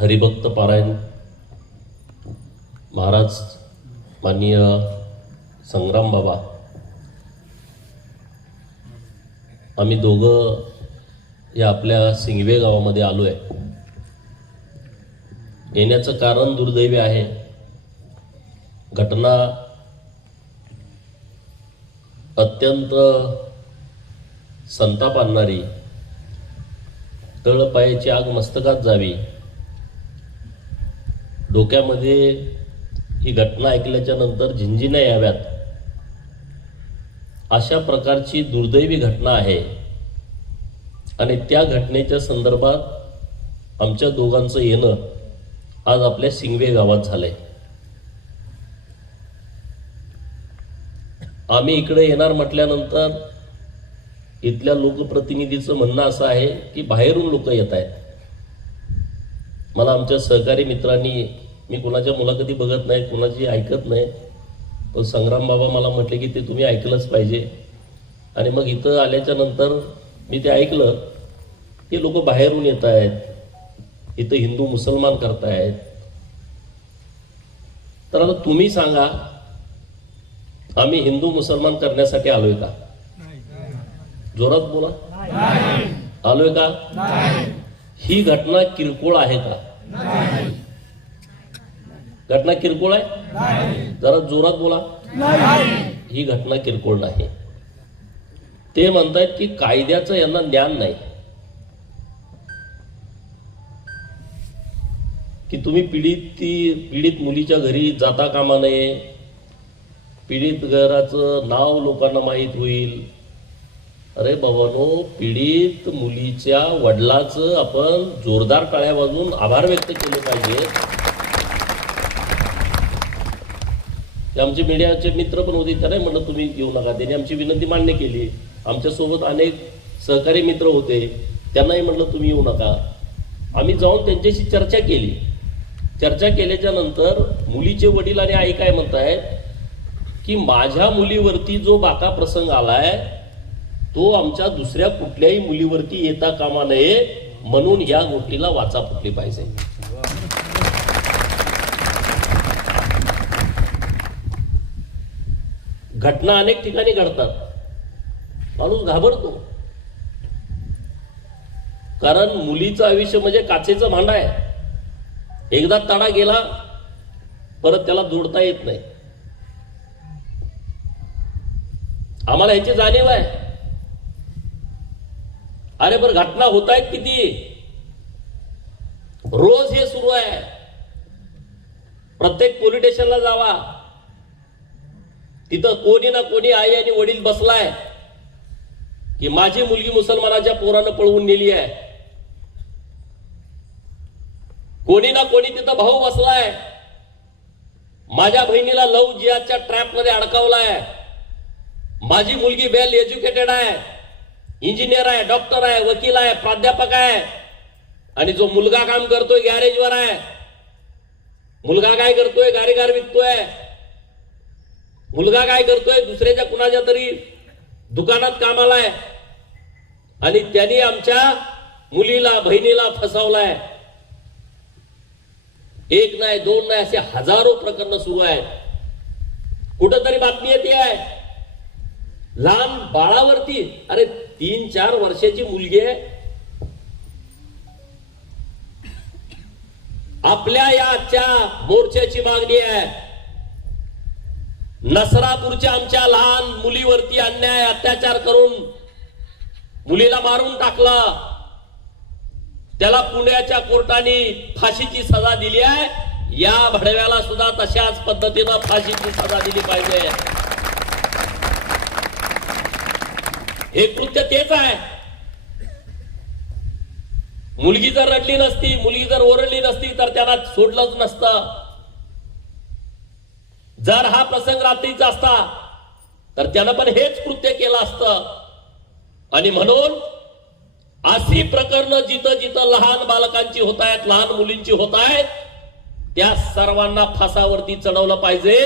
हरिभक्त पारायण महाराज माननीय संग्राम बाबा, आम्ही दोघं या आपल्या सिंगवे गावामध्ये आलो आहे. येण्याचं कारण दुर्दैवी आहे. घटना अत्यंत संताप आणणारी, तळपायाची आग मस्तकात जावी, डोक्यामध्ये ही घटना ऐकल्याच्या नंतर झिंझिण्या याव्यात, अशा प्रकारची दुर्दैवी घटना आहे. आणि त्या घटनेच्या संदर्भात आमच्या दोघांचं येणं आज आपल्या सिंगवे गावात झालंय. आम्ही इकडे येणार म्हटल्यानंतर इथल्या लोकप्रतिनिधीचं म्हणणं असं आहे की बाहेरून लोक येत आहेत. मला आमच्या सहकारी मित्रांनी, मी कुणाच्या मुलाखती बघत नाही, कुणाची ऐकत नाही, पण संग्राम बाबा मला म्हटले की ते तुम्ही ऐकलंच पाहिजे. आणि मग इथं आल्याच्या नंतर मी ते ऐकलं की लोक बाहेरून येत आहेत, इथं हिंदू मुसलमान करतायत. तर आता तुम्ही सांगा, आम्ही हिंदू मुसलमान करण्यासाठी आलोय का? जोरात बोला, आलोय का? ही घटना किरकोळ आहे का? घटना किरकोळ आहे? जरा जोरात बोला. ही घटना किरकोळ नाही. ते म्हणतायत की कायद्याचं यांना ज्ञान नाही, की तुम्ही पीडित मुलीच्या घरी जाता कामा नये, पीडित घराचं नाव लोकांना माहीत होईल. अरे बाबांनो, पीडित मुलीच्या वडिलाचं आपण जोरदार टाळ्या वाजवून आभार व्यक्त केले पाहिजे. ते आमचे मीडियाचे मित्र पण होते, त्याने म्हणलं तुम्ही येऊ नका, त्यांनी आमची विनंती मान्य केली. आमच्यासोबत अनेक सहकारी मित्र होते, त्यांनाही म्हटलं तुम्ही येऊ नका. आम्ही जाऊन त्यांच्याशी चर्चा केली. चर्चा केल्याच्या नंतर मुलीचे वडील आणि आई काय म्हणतायत की माझ्या मुलीवरती जो बाका प्रसंग आलाय तो आमच्या दुसऱ्या कुठल्याही मुलीवरती येता कामा नये, म्हणून या गोष्टीला वाचा फुटली पाहिजे. घटना अनेक ठिकाणी घडतात, माणूस घाबरतो, कारण मुलीचं आयुष्य म्हणजे काचेचं भांड आहे. एकदा तडा गेला परत त्याला जोडता येत नाही. आम्हाला ह्याची जाणीव आहे. अरे पण घटना होत आहेत किती, रोज हे सुरू आहे. प्रत्येक पोलीस स्टेशनला जावा, तिथं कोणी ना कोणी आई आणि वडील बसलाय की माझी मुलगी मुसलमानाच्या पोरानं पळवून नेली आहे. कोणी ना कोणी तिथं भाऊ बसलाय, माझ्या बहिणीला लव्ह जिहादच्या ट्रॅप मध्ये अडकावलाय. माझी मुलगी वेल एज्युकेटेड आहे, इंजिनियर आहे, डॉक्टर आहे, वकील आहे, प्राध्यापक आहे, आणि जो मुलगा काम करतोय गॅरेजवर आहे. मुलगा काय करतोय? गारीगार विकतोय. मुलगा काय करतोय? दुसऱ्याच्या कुणाच्या तरी दुकानात कामाला आहे. आणि त्यांनी आमच्या मुलीला, बहिणीला फसवलाय. एक नाही, दोन नाही, असे हजारो प्रकरण सुरू आहेत. कुठंतरी बातमी येते आहे लहान बाळावरती, अरे 3-4 वर्षाची मुलगी आहे. आपल्या या आजच्या मोर्चाची मागणी आहे, नसरापूरच्या आमच्या लहान मुलीवरती अन्याय अत्याचार करून मुलीला मारून टाकला. त्याला पुण्याच्या कोर्टाने फाशीची सजा दिली आहे. या भडव्याला सुद्धा तशाच पद्धतीनं फाशीची सजा दिली पाहिजे. हे कृत्य तेच आहे. मुलगी जर रडली नसती, मुलगी जर ओरडली नसती तर त्याला सोडलंच नसतं. जर हा प्रसंग रात्रीचा असता तर त्यानं पण हेच कृत्य केलं असतं. आणि म्हणून अशी प्रकरणं जिथं जिथं लहान बालकांची होत आहेत, लहान मुलींची होत आहेत, त्या सर्वांना फासावरती चढवलं पाहिजे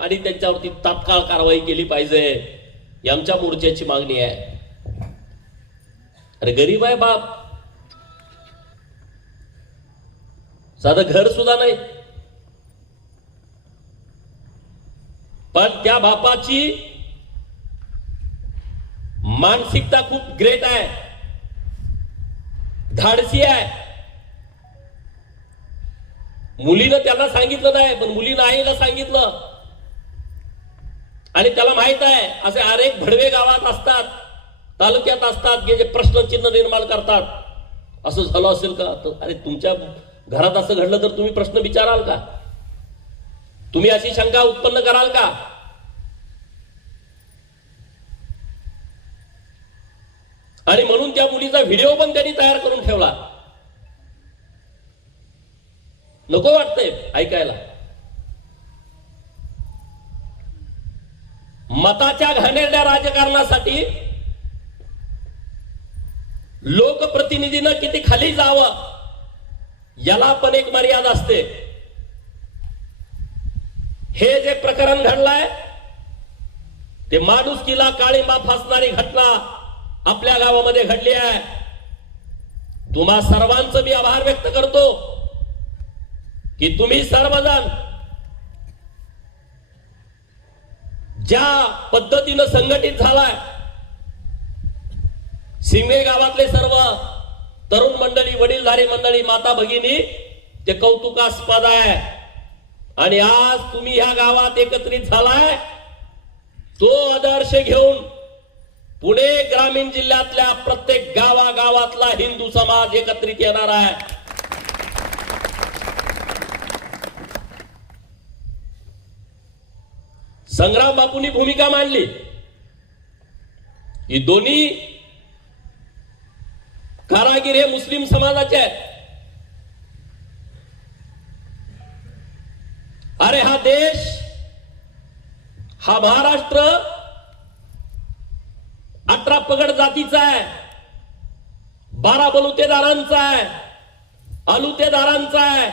आणि त्यांच्यावरती तात्काळ कारवाई केली पाहिजे. ही आमच्या मोर्चाची मागणी आहे. अरे गरीब आहे बाप, साधं घर सुद्धा नाही. पण त्या बापाची मानसिकता खूप ग्रेट आहे, धाडसी आहे. मुलीनं त्यांना सांगितलं नाही, पण मुलीनं आईला सांगितलं. आणि त्याला माहित आहे असे अनेक भडवे गावात असतात, तालुक्यात असतात की जे प्रश्नचिन्ह निर्माण करतात. असं झालं असेल का? अरे तुमच्या घरात असं घडलं तर तुम्ही प्रश्न विचाराल का? तुम्ही अशी शंका उत्पन्न कराल का? आणि म्हणून त्या मुलीचा व्हिडिओ पण त्यांनी तयार करून ठेवला. नको वाटतंय ऐकायला. मताच्या घाणेरड्या राजकारणासाठी लोकप्रतिनिधीनं किती खाली जावं याला पण एक मर्यादा असते. हे जे प्रकरण घडलंय ते माणुसकीला काळिंबा फासणारी घटना आपल्या गावामध्ये घडली आहे. तुम्हा सर्वांचं मी आभार व्यक्त करतो की तुम्ही सर्वजण ज्या पद्धतीनं संघटित झालाय. सिंगे गावातले सर्व तरुण मंडळी, वडीलधारी मंडळी, माता भगिनी, ते कौतुकास्पद आहे. आणि आज तुम्ही ह्या गावात एकत्रित झालाय, तो आदर्श घेऊन पुणे ग्रामीण जिल्ह्यातल्या प्रत्येक गावागावातला हिंदू समाज एकत्रित येणार आहे. संग्राम बापूंनी भूमिका मांडली की दोन्ही कारागीर हे मुस्लिम समाजाचे आहेत. अरे हा देश, हा महाराष्ट्र 18 पगड जातीचा आहे, 12 बलुतेदारांचा आहे, अलुतेदारांचा आहे,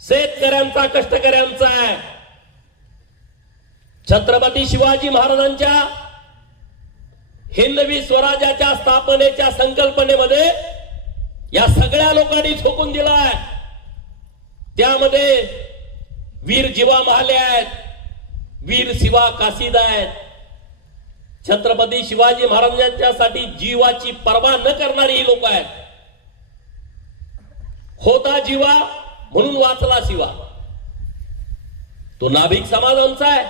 शेतकऱ्यांचा, कष्टकऱ्यांचा आहे. छत्रपती शिवाजी महाराजांच्या हिंदवी स्वराज्याच्या स्थापनेच्या संकल्पनेमध्ये या सगळ्या लोकांनी झोकून दिलाय. त्यामध्ये वीर जीवा महाले आहेत, वीर शिवा काशीद आहेत. छत्रपती शिवाजी महाराजांच्यासाठी जीवाची पर्वा न करणारी ही लोक आहेत. होता जीवा म्हणून वाचला शिवा. तो नाभिक समाजांचा आहे.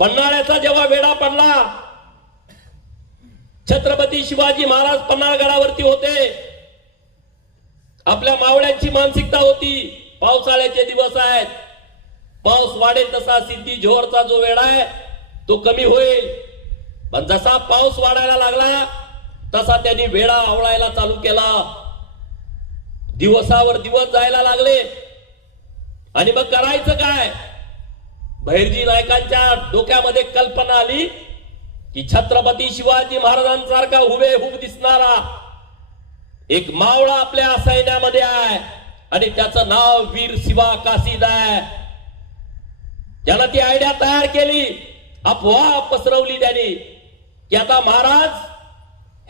पन्हाळ्याचा जेव्हा वेढा पडला, छत्रपती शिवाजी महाराज पन्हाळगडावरती होते. आपल्या मावळ्यांची मानसिकता होती, पावसाळ्याचे दिवस आहेत, पाऊस वाढेल तसा सिद्धी जोहरचा जो वेढा आहे तो कमी होईल. पण जसा पाऊस वाढायला लागला तसा त्यांनी वेढा आवळायला चालू केला. दिवसावर दिवस जायला लागले. आणि मग करायचं काय? भैरजी नायकांच्या डोक्यामध्ये कल्पना आली की छत्रपती शिवाजी महाराजांसारखा हुबेहूब दिसणारा एक मावळा आपल्या सैन्यामध्ये आहे आणि त्याचं नाव वीर शिवा काशीद आहे. ज्याला ती आयडिया तयार केली, अफवा पसरवली त्यांनी की आता महाराज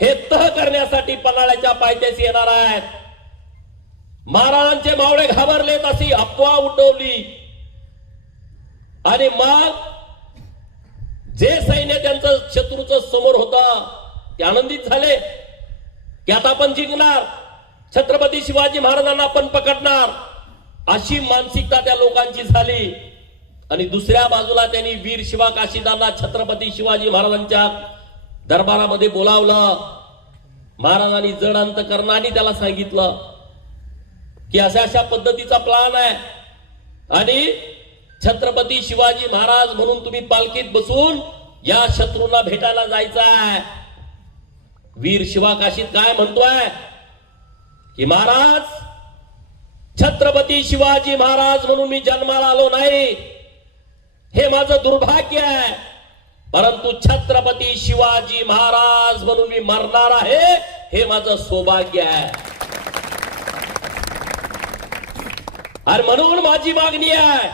हे तह करण्यासाठी पन्हाळ्याच्या पायथ्याशी येणार आहेत. महाराजांचे मावळे घाबरलेत अशी अफवा उठवली. आणि मग जे सैन्य त्यांचं शत्रूचं समोर होतं ते आनंदित झाले की आता आपण जिंकणार, छत्रपती शिवाजी महाराजांना आपण पकडणार, अशी मानसिकता त्या लोकांची झाली. आणि दुसऱ्या बाजूला त्यांनी वीर शिवा काशीदांना छत्रपती शिवाजी महाराजांच्या दरबारामध्ये बोलावलं. महाराजांनी जड अंतकरणाने त्याला सांगितलं की अशा अशा पद्धतीचा प्लान आहे आणि छत्रपती शिवाजी महाराज म्हणून तुम्ही पालखीत बसून या शत्रूंना भेटायला जायचं आहे. वीर शिवा काशीद काय म्हणतोय की महाराज, छत्रपती शिवाजी महाराज म्हणून मी जन्माला आलो नाही, हे माझं दुर्भाग्य आहे, परंतु छत्रपती शिवाजी महाराज म्हणून मी मरणार आहे, हे माझं सौभाग्य आहे. आणि म्हणून माझी मागणी आहे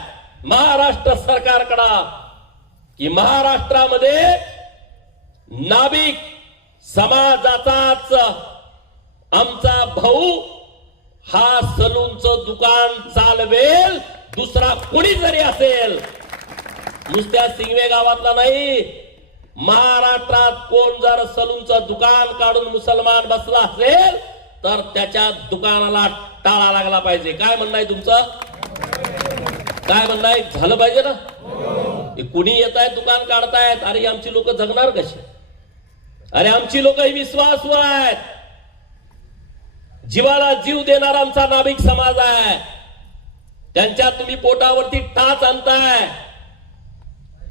महाराष्ट्र सरकारकडे की महाराष्ट्रामध्ये नाभिक समाजाचाच आमचा भाऊ हा सलूनचं दुकान चालवेल दुसरा कोणी जरी असेल, नुसत्या सिंगवे गावातला नाही, महाराष्ट्रात कोण जर सलूनचं दुकान काढून मुसलमान बसला असेल तर त्याच्या दुकानाला टाळा लागला पाहिजे. काय म्हणणं आहे तुमचं? काय म्हणणं आहे? झालं पाहिजे ना. कुणी येत आहे दुकान काढतायत, अरे आमची लोक जगणार कशी? अरे आमची लोक ही विश्वासू आहेत, जीवाला जीव देणारा आमचा नाभिक समाज आहे. त्यांच्या तुम्ही पोटावरती टाच आणताय.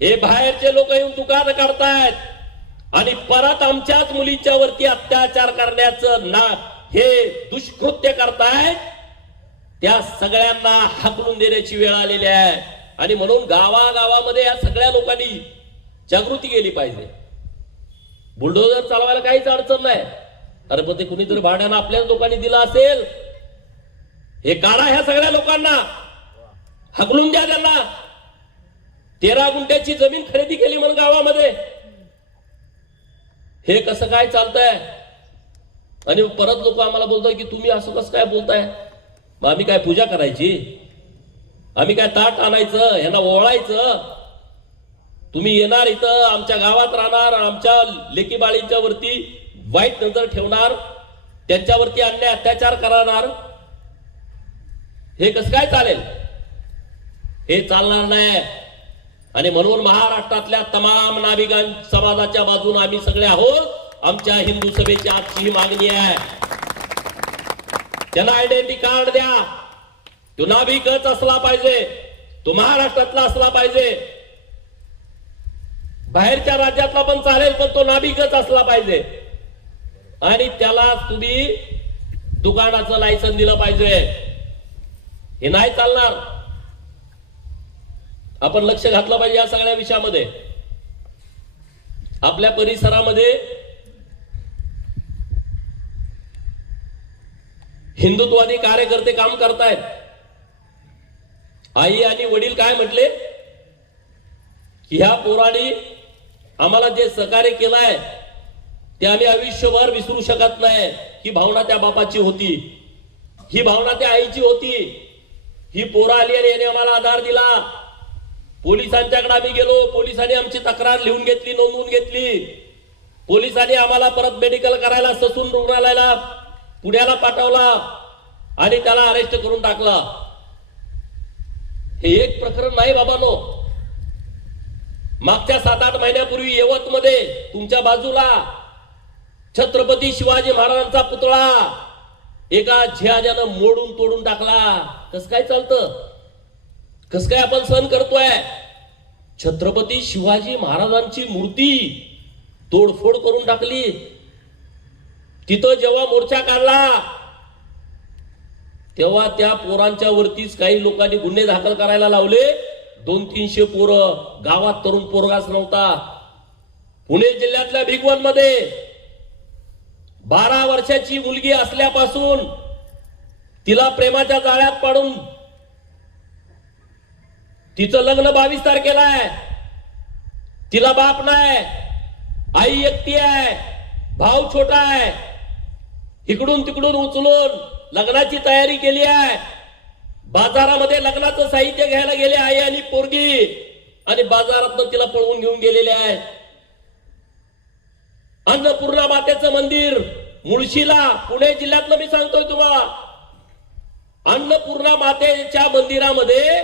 हे बाहेरचे लोक येऊन दुकान काढतायत आणि परत आमच्याच मुलींच्या वरती अत्याचार करण्याचं ना हे दुष्कृत्य करतायत. त्या सगळ्यांना हाकलून देण्याची वेळ आलेली आहे. आणि म्हणून गावागावामध्ये या सगळ्या लोकांनी जागृती केली पाहिजे. बुलडोजर चालवायला काहीच अडचण नाही. अरे पण ते कुणीतरी भाड्यानं आपल्याच लोकांनी दिलं असेल. हे काढा, ह्या सगळ्या लोकांना हाकलून द्या. त्यांना 13 गुंठ्याची जमीन खरेदी केली म्हणून गावामध्ये. हे कसं काय चालतंय? आणि परत लोक आम्हाला बोलताय की तुम्ही असं कसं काय बोलताय. मग आम्ही काय पूजा करायची? आम्ही काय ताट आणायचं, ह्यांना ओवाळायचं? तुम्ही येणार इथं आमच्या गावात राहणार, आमच्या लेकी बाळींच्या वरती वाईट नजर ठेवणार, त्यांच्यावरती अन्याय अत्याचार करणार. हे कसं काय चालेल? हे चालणार नाही. आणि म्हणून महाराष्ट्रातल्या तमाम नाभिकां समाजाच्या बाजूने आम्ही सगळे आहोत. आमच्या हिंदू सभेची आजची ही मागणी आहे. त्यांना आयडेंटिटी कार्ड द्या. तो नाभिकच असला पाहिजे, तो महाराष्ट्रातला असला पाहिजे. बाहेरच्या राज्यातला पण चालेल, पण तो नाभिकच असला पाहिजे. आणि त्याला तुम्ही दुकानाचं लायसन दिलं पाहिजे. हे नाही चालणार. आपण लक्ष घातलं पाहिजे या सगळ्या विषयामध्ये. आपल्या परिसरामध्ये हिंदुत्ववादी कार्यकर्ते काम करतायत. आई आणि वडील काय म्हटले की ह्या पोरांनी आम्हाला जे सहकार्य केलंय ते आम्ही आयुष्यभर विसरू शकत नाही. ही भावना त्या बापाची होती, ही भावना त्या आईची होती. ही पोरं आली आणि याने आम्हाला आधार दिला. पोलिसांच्याकडे आम्ही गेलो, पोलिसांनी आमची तक्रार लिहून घेतली, नोंदवून घेतली. पोलिसांनी आम्हाला परत मेडिकल करायला ससून रुग्णालयाला पुण्याला पाठवला आणि त्याला अरेस्ट करून टाकला. हे एक प्रकरण नाही बाबांनो. मागच्या 7-8 महिन्यापूर्वी यवतमध्ये तुमच्या बाजूला छत्रपती शिवाजी महाराजांचा पुतळा एका झिहाजानं मोडून तोडून टाकला. कसं काय चालतं? कसं काय आपण सहन करतोय? छत्रपती शिवाजी महाराजांची मूर्ती तोडफोड करून टाकली. तिथं जेव्हा मोर्चा काढला तेव्हा त्या पोरांच्या वरतीच काही लोकांनी गुन्हे दाखल करायला लावले. 200-300 पोरं, गावात तरुण पोरगाच नव्हता. पुणे जिल्ह्यातल्या भिगवण मध्ये 12 वर्षाची मुलगी असल्यापासून तिला प्रेमाच्या जाळ्यात पाडून तिचं लग्न 22 तारखेला आहे. तिला बाप नाही, आई एकटी आहे, भाऊ छोटा आहे. इकडून तिकडून उचलून लग्नाची तयारी केली आहे. बाजारामध्ये लग्नाचं साहित्य घ्यायला गेले आई आणि पोरगी, आणि बाजारातून तिला पळवून घेऊन गेलेले आहेत. अन्नपूर्णा मातेचं मंदिर मुळशीला, पुणे जिल्ह्यातलं मी सांगतोय तुम्हाला, अन्नपूर्णा मातेच्या मंदिरामध्ये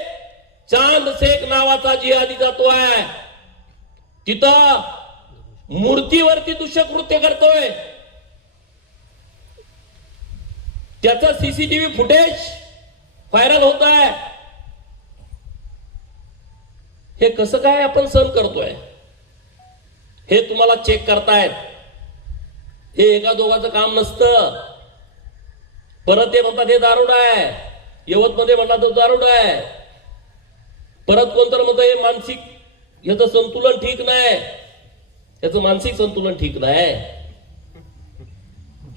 चांद शेख नावाचा जिहादी जातो आहे. तिथं मूर्तीवरती दुष्कृत्य करतोय. त्याचं सीसीटीव्ही फुटेज व्हायरल होत आहे. हे कसं काय आपण सहन करतोय? हे तुम्हाला चेक करतायत. हे एका दोघांचं काम नसतं. परत ते म्हणतात हे दारुड आहे, यवतमध्ये म्हणला तो दारुड आहे. परत कोणतं म्हणतं हे मानसिक, याचं संतुलन ठीक नाही, याचं मानसिक संतुलन ठीक नाही,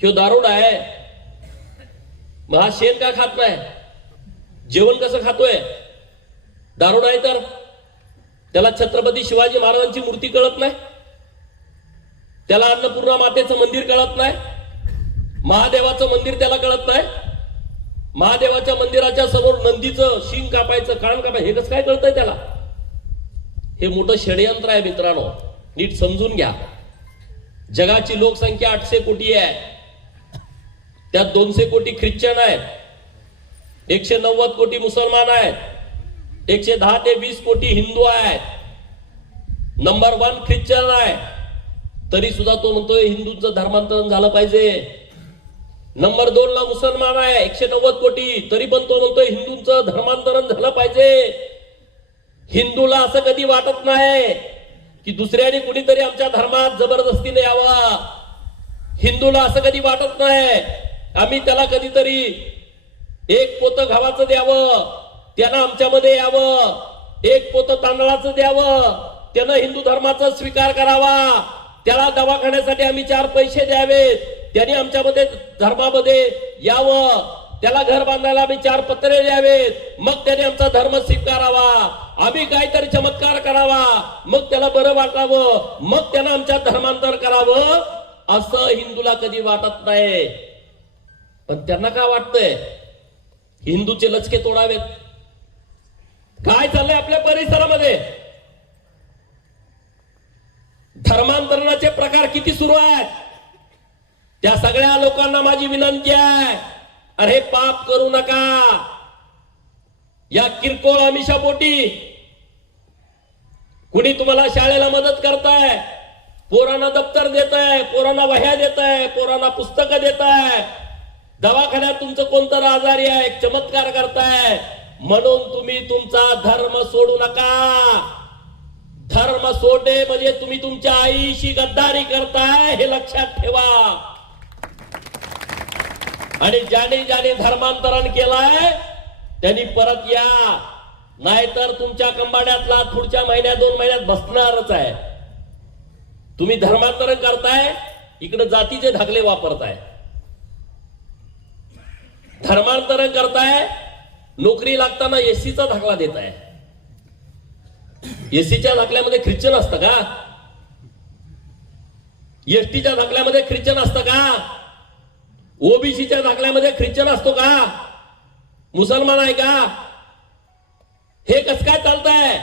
ह्यो दारुड आहे. मग हा शेण का खात नाही? जेवण कसं खातोय? दारुड आहे तर त्याला छत्रपती शिवाजी महाराजांची मूर्ती कळत नाही, त्याला अन्नपूर्णा मातेचं मंदिर कळत नाही, महादेवाचं मंदिर त्याला कळत नाही. महादेवाच्या मंदिराच्या समोर नंदीचं शिंग कापायचं, कान कापायचं, हे कसं काय कळतंय त्याला? हे मोठं षडयंत्र आहे मित्रांनो, नीट समजून घ्या. जगाची लोकसंख्या 800 कोटी आहे, त्यात 200 कोटी ख्रिश्चन आहेत, 190 कोटी मुसलमान आहेत, 110 ते 20 कोटी हिंदू आहेत. नंबर 1 ख्रिश्चन आहे, तरी सुद्धा तो म्हणतोय हिंदूंचं धर्मांतरण झालं पाहिजे. नंबर 2 ला मुसलमान आहे, 190 कोटी, तरी पण तो म्हणतोय हिंदूंचं धर्मांतरण झालं पाहिजे. हिंदूला असं कधी वाटत नाही की दुसऱ्याने कुणीतरी आमच्या धर्मात जबरदस्तीने यावं. हिंदूला असं कधी वाटत नाही आम्ही त्याला कधीतरी एक पोतं गव्हाचं द्यावं, त्यानं आमच्यामध्ये यावं, एक पोतं तांदळाचं द्यावं, त्यानं हिंदू धर्माचा स्वीकार करावा, त्याला दवाखान्यासाठी आम्ही 4 पैसे द्यावेत, त्याने आमच्यामध्ये धर्मामध्ये यावं, त्याला घर बांधायला आम्ही 4 पत्रे द्यावेत, मग त्याने आमचा धर्म स्वीकारावा, आम्ही काहीतरी चमत्कार करावा, मग त्याला बरं वाटावं, मग त्यानं आमच्यात धर्मांतर करावं, असं हिंदूला कधी वाटत नाही. पण त्यांना काय वाटतंय? हिंदूचे लचके तोडावेत. काय चाललंय आपल्या परिसरामध्ये? धर्मांतरणाचे प्रकार किती सुरू आहेत? त्या सगळ्या लोकांना माझी विनंती आहे, अरे पाप करू नका. या किरकोळ आमिषापोटी कुणी तुम्हाला शाळेला मदत करताय, पोरांना दप्तर देताय, पोरांना वह्या देताय, पोरांना पुस्तकं देताय, दवाखान्यात तुमचं कोणतं आजारी आहे, चमत्कार करताय, म्हणून तुम्ही तुमचा धर्म सोडू नका. धर्म सोडणे म्हणजे तुम्ही तुमच्या आईशी गद्दारी करताय, हे लक्षात ठेवा. आणि ज्याने धर्मांतरण केलाय त्यांनी परत या, नाहीतर तुमच्या कंबाड्यातला पुढच्या महिन्यात 2 महिन्यात बसणारच आहे. तुम्ही धर्मांतरण करताय, इकडे जातीचे धागले वापरताय. धर्मांतरण करताय, नोकरी लागताना एससीचा दाखला देताय. एससीच्या दाखल्यामध्ये ख्रिश्चन असतं का? एसटीच्या दाखल्यामध्ये ख्रिश्चन असतं का? ओबीसीच्या दाखल्यामध्ये ख्रिश्चन असतो का? मुसलमान आहे का? हे कसं काय चालतंय?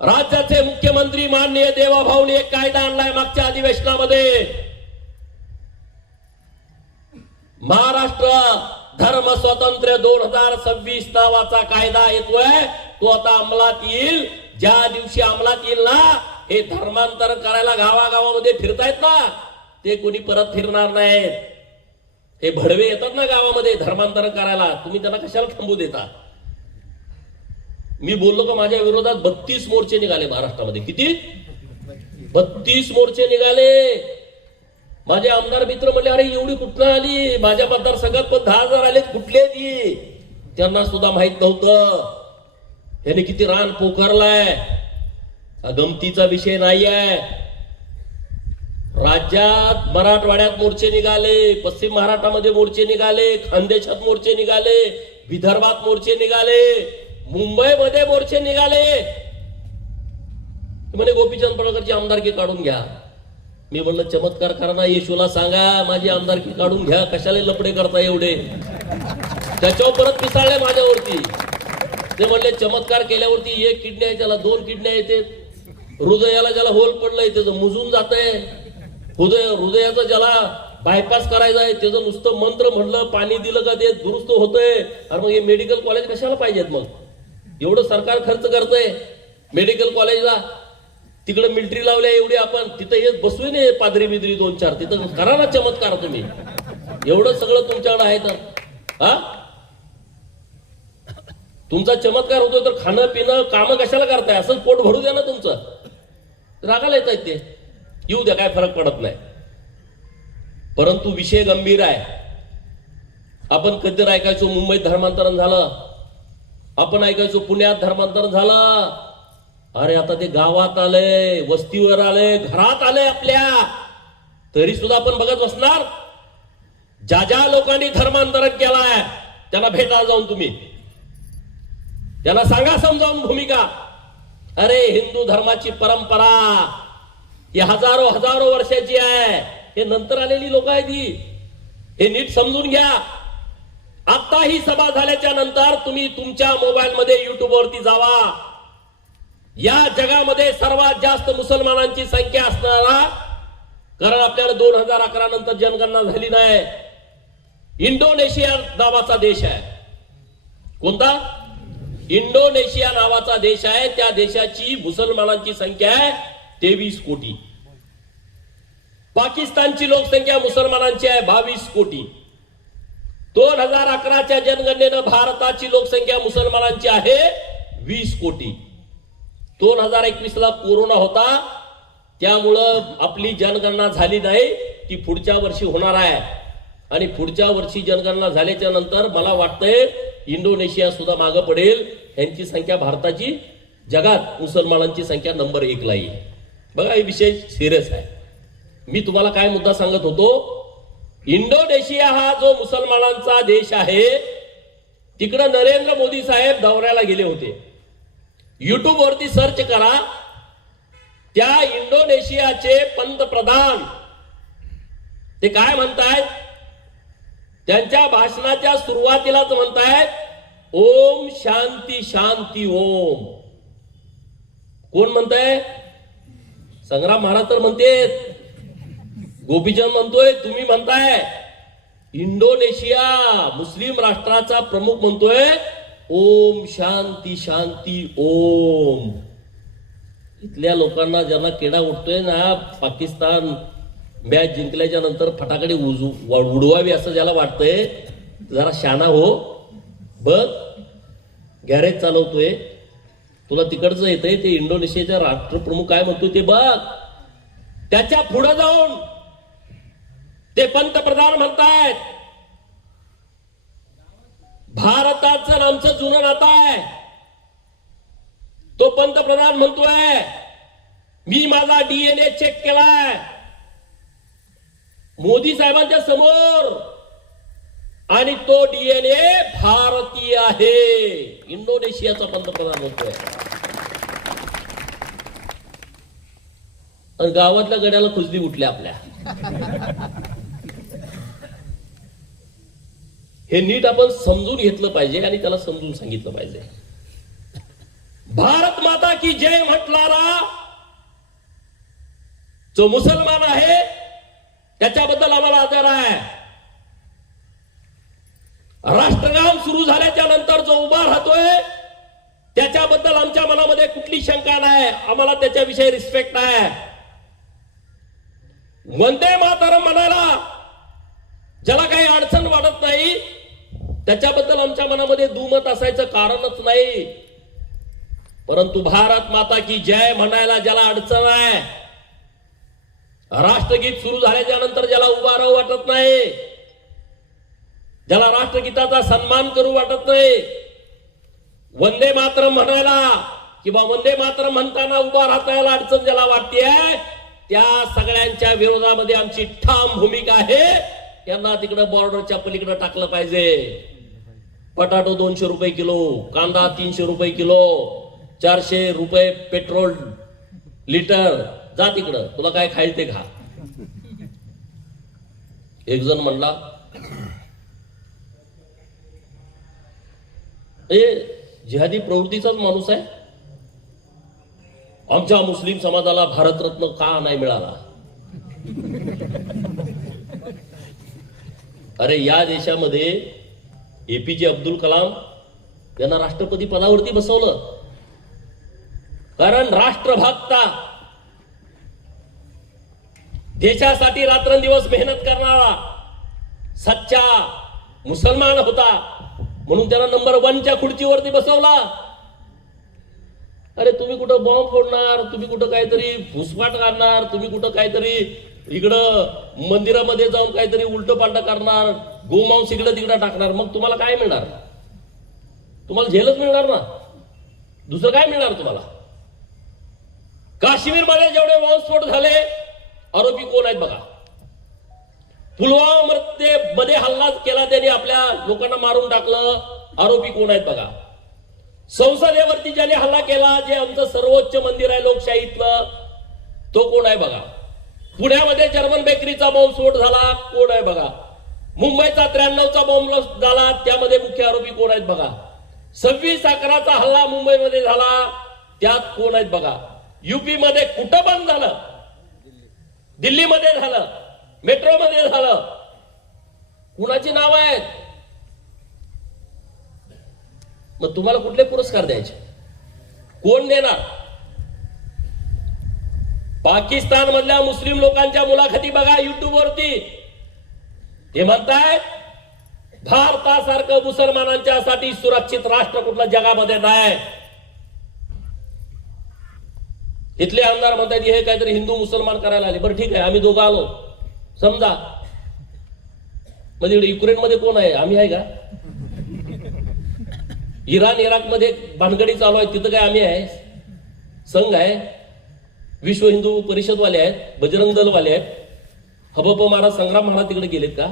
राज्याचे मुख्यमंत्री माननीय देवाभाऊने एक कायदा आणलाय मागच्या अधिवेशनामध्ये, महाराष्ट्र धर्म स्वातंत्र्य 2026 नावाचा कायदा येतोय. तो आता अंमलात येईल. ज्या दिवशी अंमलात येईल ना, हे धर्मांतरण करायला गावागावामध्ये फिरतायत ना, ते कोणी परत फिरणार नाहीत. हे भडवे येतात ना गावामध्ये धर्मांतरण करायला, तुम्ही त्यांना कशाला थांबू देता? मी बोललो का माझ्या विरोधात 32 मोर्चे निघाले महाराष्ट्रामध्ये. किती? 32 मोर्चे निघाले. माझे आमदार मित्र म्हणले, अरे एवढी कुठनं आली? माझ्या मतदारसंघात पण 10,000 आले, कुठले ती? त्यांना सुद्धा माहित नव्हतं. याने किती रान पोखरलाय, गमतीचा विषय नाही आहे. राज्यात मराठवाड्यात मोर्चे निघाले, पश्चिम महाराष्ट्रामध्ये मोर्चे निघाले, खानदेशात मोर्चे निघाले, विदर्भात मोर्चे निघाले, मुंबईमध्ये मोर्चे निघाले. म्हणे गोपीचंद पडळकरची आमदारकी काढून घ्या. मी म्हणलं चमत्कार करा ना, येशूला सांगा माझी आमदारकी काढून घ्या, कशाला लपडे करता एवढे? त्याच्यावर परत पिसाळले माझ्यावरती. ते म्हणले चमत्कार केल्यावरती 1 किडनी आहे, त्याला 2 किडन्या येते, हृदयाला ज्याला होल पडलंय त्याचं मुजून जातंय, हृदयाचं ज्याला बायपास करायचं आहे त्याचं नुसतं मंत्र म्हणलं, पाणी दिलं का ते दुरुस्त होतंय. अरे मग हे मेडिकल कॉलेज कशाला पाहिजेत? मग एवढं सरकार खर्च करतंय मेडिकल कॉलेजला, तिकडे मिलिटरी लावल्या एवढी, आपण तिथं हे बसवे नाही पादरी बिदरी 2-4, तिथं करा ना चमत्कार तुम्ही. एवढं सगळं तुमच्याकडे आहे तर हा तुमचा चमत्कार होतो तर खाणं पिणं कामं कशाला करताय? असंच पोट भरू द्या ना तुमचं. रागाला येत आहेत ते, येऊ द्या, काय फरक पडत नाही. परंतु विषय गंभीर आहे. आपण कधी ऐकायचो मुंबईत धर्मांतरण झालं, आपण ऐकायचो पुण्यात धर्मांतरण झालं. अरे आता ते गावात आले, वस्तीवर आले, घरात आले आपल्या, तरी सुद्धा आपण बघत बसणार. ज्या लोकांनी धर्मांतरण केलाय त्यांना भेटायला जाऊन तुम्ही त्यांना सांगा, समजावून भूमिका. अरे हिंदू धर्माची परंपरा ही हजारो वर्षाची आहे. हे नंतर आलेली लोक आहेत ही, हे नीट समजून घ्या. आता ही सभा झाल्याच्या नंतर तुम्ही तुमच्या मोबाईल मध्ये युट्यूब वरती जावा. या जगामध्ये सर्वात जास्त मुसलमानांची संख्या असणारा, कारण आपल्याला 2011 नंतर जनगणना झाली नाही, इंडोनेशिया नावाचा देश आहे. कोणता? इंडोनेशिया नावाचा देश आहे. त्या देशाची मुसलमानांची संख्या आहे 23 कोटी. पाकिस्तानची लोकसंख्या मुसलमानांची आहे 22 कोटी. 2011च्या जनगणनेनं भारताची लोकसंख्या मुसलमानांची आहे 20 कोटी. 2021ला कोरोना होता, त्यामुळं आपली जनगणना झाली नाही. ती पुढच्या वर्षी होणार आहे. आणि पुढच्या वर्षी जनगणना झाल्याच्या नंतर मला वाटतंय इंडोनेशिया सुद्धा मागे पडेल. यांची संख्या भारताची जगात मुसलमानांची संख्या नंबर 1 ला येईल. बघा, हे विषय सिरियस आहे. मी तुम्हाला काय मुद्दा सांगत होतो, इंडोनेशिया हा जो मुसलमानांचा देश आहे, तिकडे नरेंद्र मोदी साहेब दौऱ्याला गेले होते. युट्यूब वरती सर्च करा. त्या इंडोनेशियाचे पंतप्रधान ते काय म्हणतायत, त्यांच्या भाषणाच्या सुरुवातीलाच म्हणतायत ओम शांती शांती ओम. कोण म्हणताय? संग्राम महाराज तर म्हणतेत, गोपीचंद म्हणतोय, तुम्ही म्हणताय. इंडोनेशिया मुस्लिम राष्ट्राचा प्रमुख म्हणतोय ओम शांती शांती ओम. इथल्या लोकांना ज्यांना किडा उठतोय ना, पाकिस्तान मॅच जिंकल्याच्या नंतर फटाकडे उडवावी असं ज्याला वाटतंय, जरा शाना हो. बघ, गॅरेज चालवतोय, तुला तिकडचं येतंय. ते इंडोनेशियाचा राष्ट्रप्रमुख काय म्हणतोय ते बघ. त्याच्या पुढे जाऊन ते पंतप्रधान म्हणतायत भारताचं आमचं जुनं नातं आहे. तो पंतप्रधान म्हणतोय मी माझा DNA चेक केलाय मोदी साहेबांच्या समोर, आणि तो DNA भारतीय आहे. इंडोनेशियाचा पंतप्रधान म्हणतोय. आणि गावातल्या गड्याला खुजली उठली आपल्या. हे नीट आपण समजून घेतलं पाहिजे आणि त्याला समजून सांगितलं पाहिजे. भारत माता की जय म्हटणारा जो मुसलमान आहे त्याच्याबद्दल आम्हाला आदर आहे. राष्ट्रगान सुरू झाल्याच्या नंतर जो उभा राहतोय त्याच्याबद्दल आमच्या मनामध्ये कुठली शंका नाही. आम्हाला त्याच्याविषयी रिस्पेक्ट आहे. वंदे मातरम म्हणायला ज्याला काही अडचण वाटत नाही, त्याच्याबद्दल आमच्या मनामध्ये दुमत असायचं कारणच नाही. परंतु भारत माता की जय म्हणायला ज्याला अडचण आहे, राष्ट्रगीत सुरू झाल्याच्या नंतर ज्याला उभा राहू वाटत नाही, ज्याला राष्ट्रगीताचा सन्मान करू वाटत नाही, वंदे मातरम म्हणायला किंवा वंदे मातरम म्हणताना उभा राहता यायला अडचण ज्याला वाटतेय, त्या सगळ्यांच्या विरोधामध्ये आमची ठाम भूमिका आहे. त्यांना तिकडे बॉर्डरच्या पलीकडे टाकलं पाहिजे. बटाटो 200 रुपये किलो, कांदा 300 रुपये किलो, 400 रुपये पेट्रोल लिटर. जा तिकडं, तुला काय खायचं ते खा. एक जण म्हणला जिहादी प्रवृत्तीचाच माणूस आहे, आमच्या मुस्लिम समाजाला भारतरत्न का नाही मिळाला. अरे या देशामध्ये APJ अब्दुल कलाम यांना राष्ट्रपती पदावरती बसवलं कारण राष्ट्रभक्ता, देशासाठी रात्रंदिवस मेहनत करणारा सच्चा मुसलमान होता, म्हणून त्याला नंबर 1च्या खुर्चीवरती बसवला. अरे तुम्ही कुठं बॉम्ब फोडणार, तुम्ही कुठं काहीतरी फुसफाट करणार, तुम्ही कुठं काहीतरी इकडं मंदिरामध्ये जाऊन काहीतरी उलट पालट करणार, गोमांस इकडं तिकडं टाकणार, मग तुम्हाला काय मिळणार? तुम्हाला झेलच मिळणार ना, दुसरं काय मिळणार तुम्हाला? काश्मीरमध्ये जेवढे बॉम्बस्फोट झाले, आरोपी कोण आहेत बघा. पुलवामामध्ये हल्ला केला, त्यांनी आपल्या लोकांना मारून टाकलं, आरोपी कोण आहेत बघा. संसदेवरती ज्याने हल्ला केला, जे आमचं सर्वोच्च मंदिर आहे लोकशाहीतलं, तो कोण आहे बघा. पुण्यामध्ये जर्मन बेकरीचा बॉम्बस्फोट झाला, कोण आहे बघा. मुंबईचा 93चा बॉम्ब झाला, त्यामध्ये मुख्य आरोपी कोण आहेत बघा. 26/11चा हल्ला मुंबईमध्ये झाला, त्यात कोण आहेत बघा. युपी मध्ये कुठं बंद झालं, दिल्लीमध्ये झालं, मेट्रोमध्ये झालं, कुणाची नाव आहेत. मग तुम्हाला कुठले पुरस्कार द्यायचे, कोण देणार. पाकिस्तान मधल्या मुस्लिम लोकांच्या मुलाखती बघा युट्यूब वरती. ते म्हणतायत भारतासारखं मुसलमानांच्या साठी सुरक्षित राष्ट्र कुठलं जगामध्ये नाही. इथले आमदार म्हणतात हे काहीतरी हिंदू मुसलमान करायला आले. बरं ठीक आहे, आम्ही दोघं आलो समजा, म्हणजे युक्रेन मध्ये कोण आहे, आम्ही आहे का. इराण इराक मध्ये भानगडी चालू आहे, तिथं काय आम्ही आहे, संघ आहे, विश्व हिंदू परिषद वाले आहेत, बजरंग दल वाले आहेत, हबप महाराज संग्राम महाराज तिकडे गेलेत का.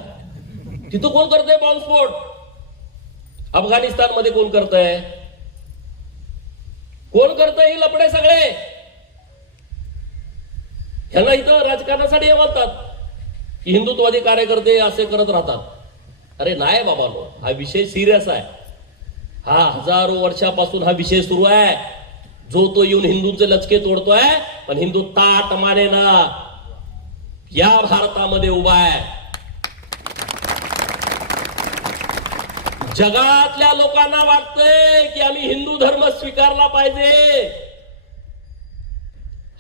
तिथं कोण करतंय बॉम्बस्फोट. अफगाणिस्तान मध्ये कोण करतंय, कोण करतंय. हे लपडे सगळे ह्यांना इथं राजकारणासाठी म्हणतात की हिंदुत्ववादी कार्यकर्ते असे करत राहतात. अरे नाही बाबा, हा विषय सिरियस आहे. हा हजारो वर्षापासून हा विषय सुरू आहे. जो तो येऊन हिंदूंचे लचके तोडतोय, पण हिंदू ताट माने ना या भारतामध्ये उभा आहे. जगातल्या लोकांना वाटतंय की आम्ही हिंदू धर्म स्वीकारला पाहिजे.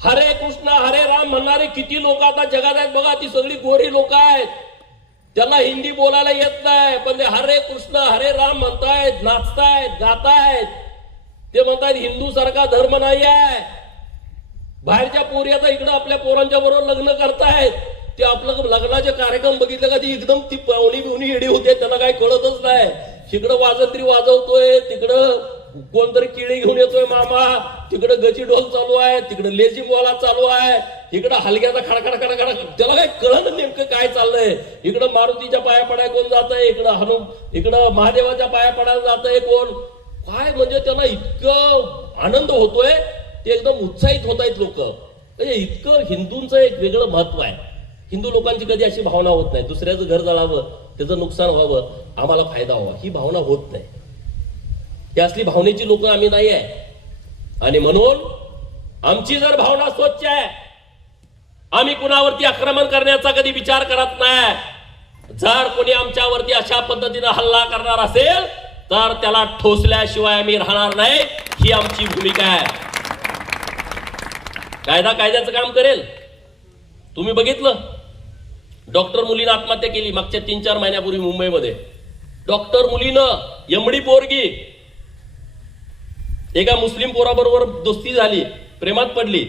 हरे कृष्ण हरे राम म्हणणारे किती लोक आता जगात आहेत बघा. ती सगळी गोरी लोक आहेत, त्यांना हिंदी बोलायला येत नाही, पण ते हरे कृष्ण हरे राम म्हणतायत, नाचतायत, गातायत. ते म्हणतायत हिंदू सारखा धर्म नाही आहे. बाहेरच्या पोरी आता इकडं आपल्या पोरांच्या बरोबर लग्न करतायत. ते आपलं लग्नाचे कार्यक्रम बघितले का ती एकदम ती पाहुणी बिवणी येडी होते, त्यांना काही कळतच नाही. इकडं वाजंत्री वाजवतोय, तिकडं कोणतरी किळी घेऊन येतोय मामा, तिकडं गची ढोल चालू आहे, तिकडं लेझिम वाला चालू आहे, इकडं हलग्याचा खडखड खडखड, त्याला काय कळलं नेमकं काय चाललंय. इकडं मारुतीच्या पाया पडाय कोण जात आहे, इकडं महादेवाच्या पाया पडायला जात आहे कोण काय. म्हणजे त्यांना इतकं आनंद होतोय, ते एकदम उत्साहित होत आहेत लोक. म्हणजे इतकं हिंदूंचं एक वेगळं महत्व आहे. हिंदू लोकांची कधी अशी भावना होत नाही दुसऱ्याचं घर जळावं, त्याचं नुकसान व्हावं, आम्हाला फायदा व्हावा, ही भावना होत नाही. ही असली भावनेची लोक आम्ही नाही आहे. आणि म्हणून आमची जर भावना स्वच्छ आहे, आम्ही कुणावरती आक्रमण करण्याचा कधी विचार करत नाही. जर कोणी आमच्यावरती अशा पद्धतीने हल्ला करणार असेल तर त्याला ठोसल्याशिवाय आम्ही राहणार नाही, ही आमची भूमिका आहे. कायदा कायद्याचं काम करेल. तुम्ही बघितलं डॉक्टर मुलीनं आत्महत्या केली मागच्या 3-4 महिन्यापूर्वी मुंबईमध्ये. डॉक्टर मुलीनं एमडी पोरगी एका मुस्लिम पोराबरोबर दोस्ती झाली, प्रेमात पडली.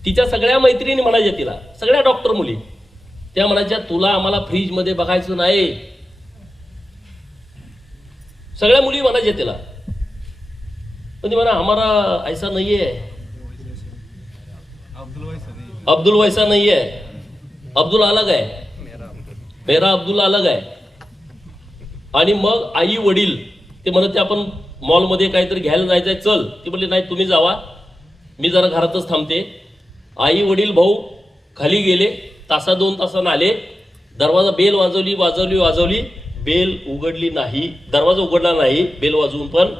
तिच्या सगळ्या मैत्रिणी म्हणायच्या तिला, सगळ्या डॉक्टर मुली त्या म्हणायच्या तुला आम्हाला फ्रीज मध्ये बघायचं नाही. सगळ्या मुली म्हणायच्या तिला, पण ती म्हणा हमारा ऐसा नहीं है, अब्दुल वैसा नहीं है, अब्दुल अलग है, मेरा अब्दुल अलग है. आणि मग आई वडील ते म्हणत आपण मॉलमध्ये काहीतरी घ्यायला जायचंय चल, ती म्हणली नाही तुम्ही जावा, मी जरा घरातच थांबते. आई वडील भाऊ खाली गेले, 1-2 तासानं आले. दरवाजा बेल वाजवली, बेल उघडली नाही, दरवाजा उघडला नाही बेल वाजवून पण.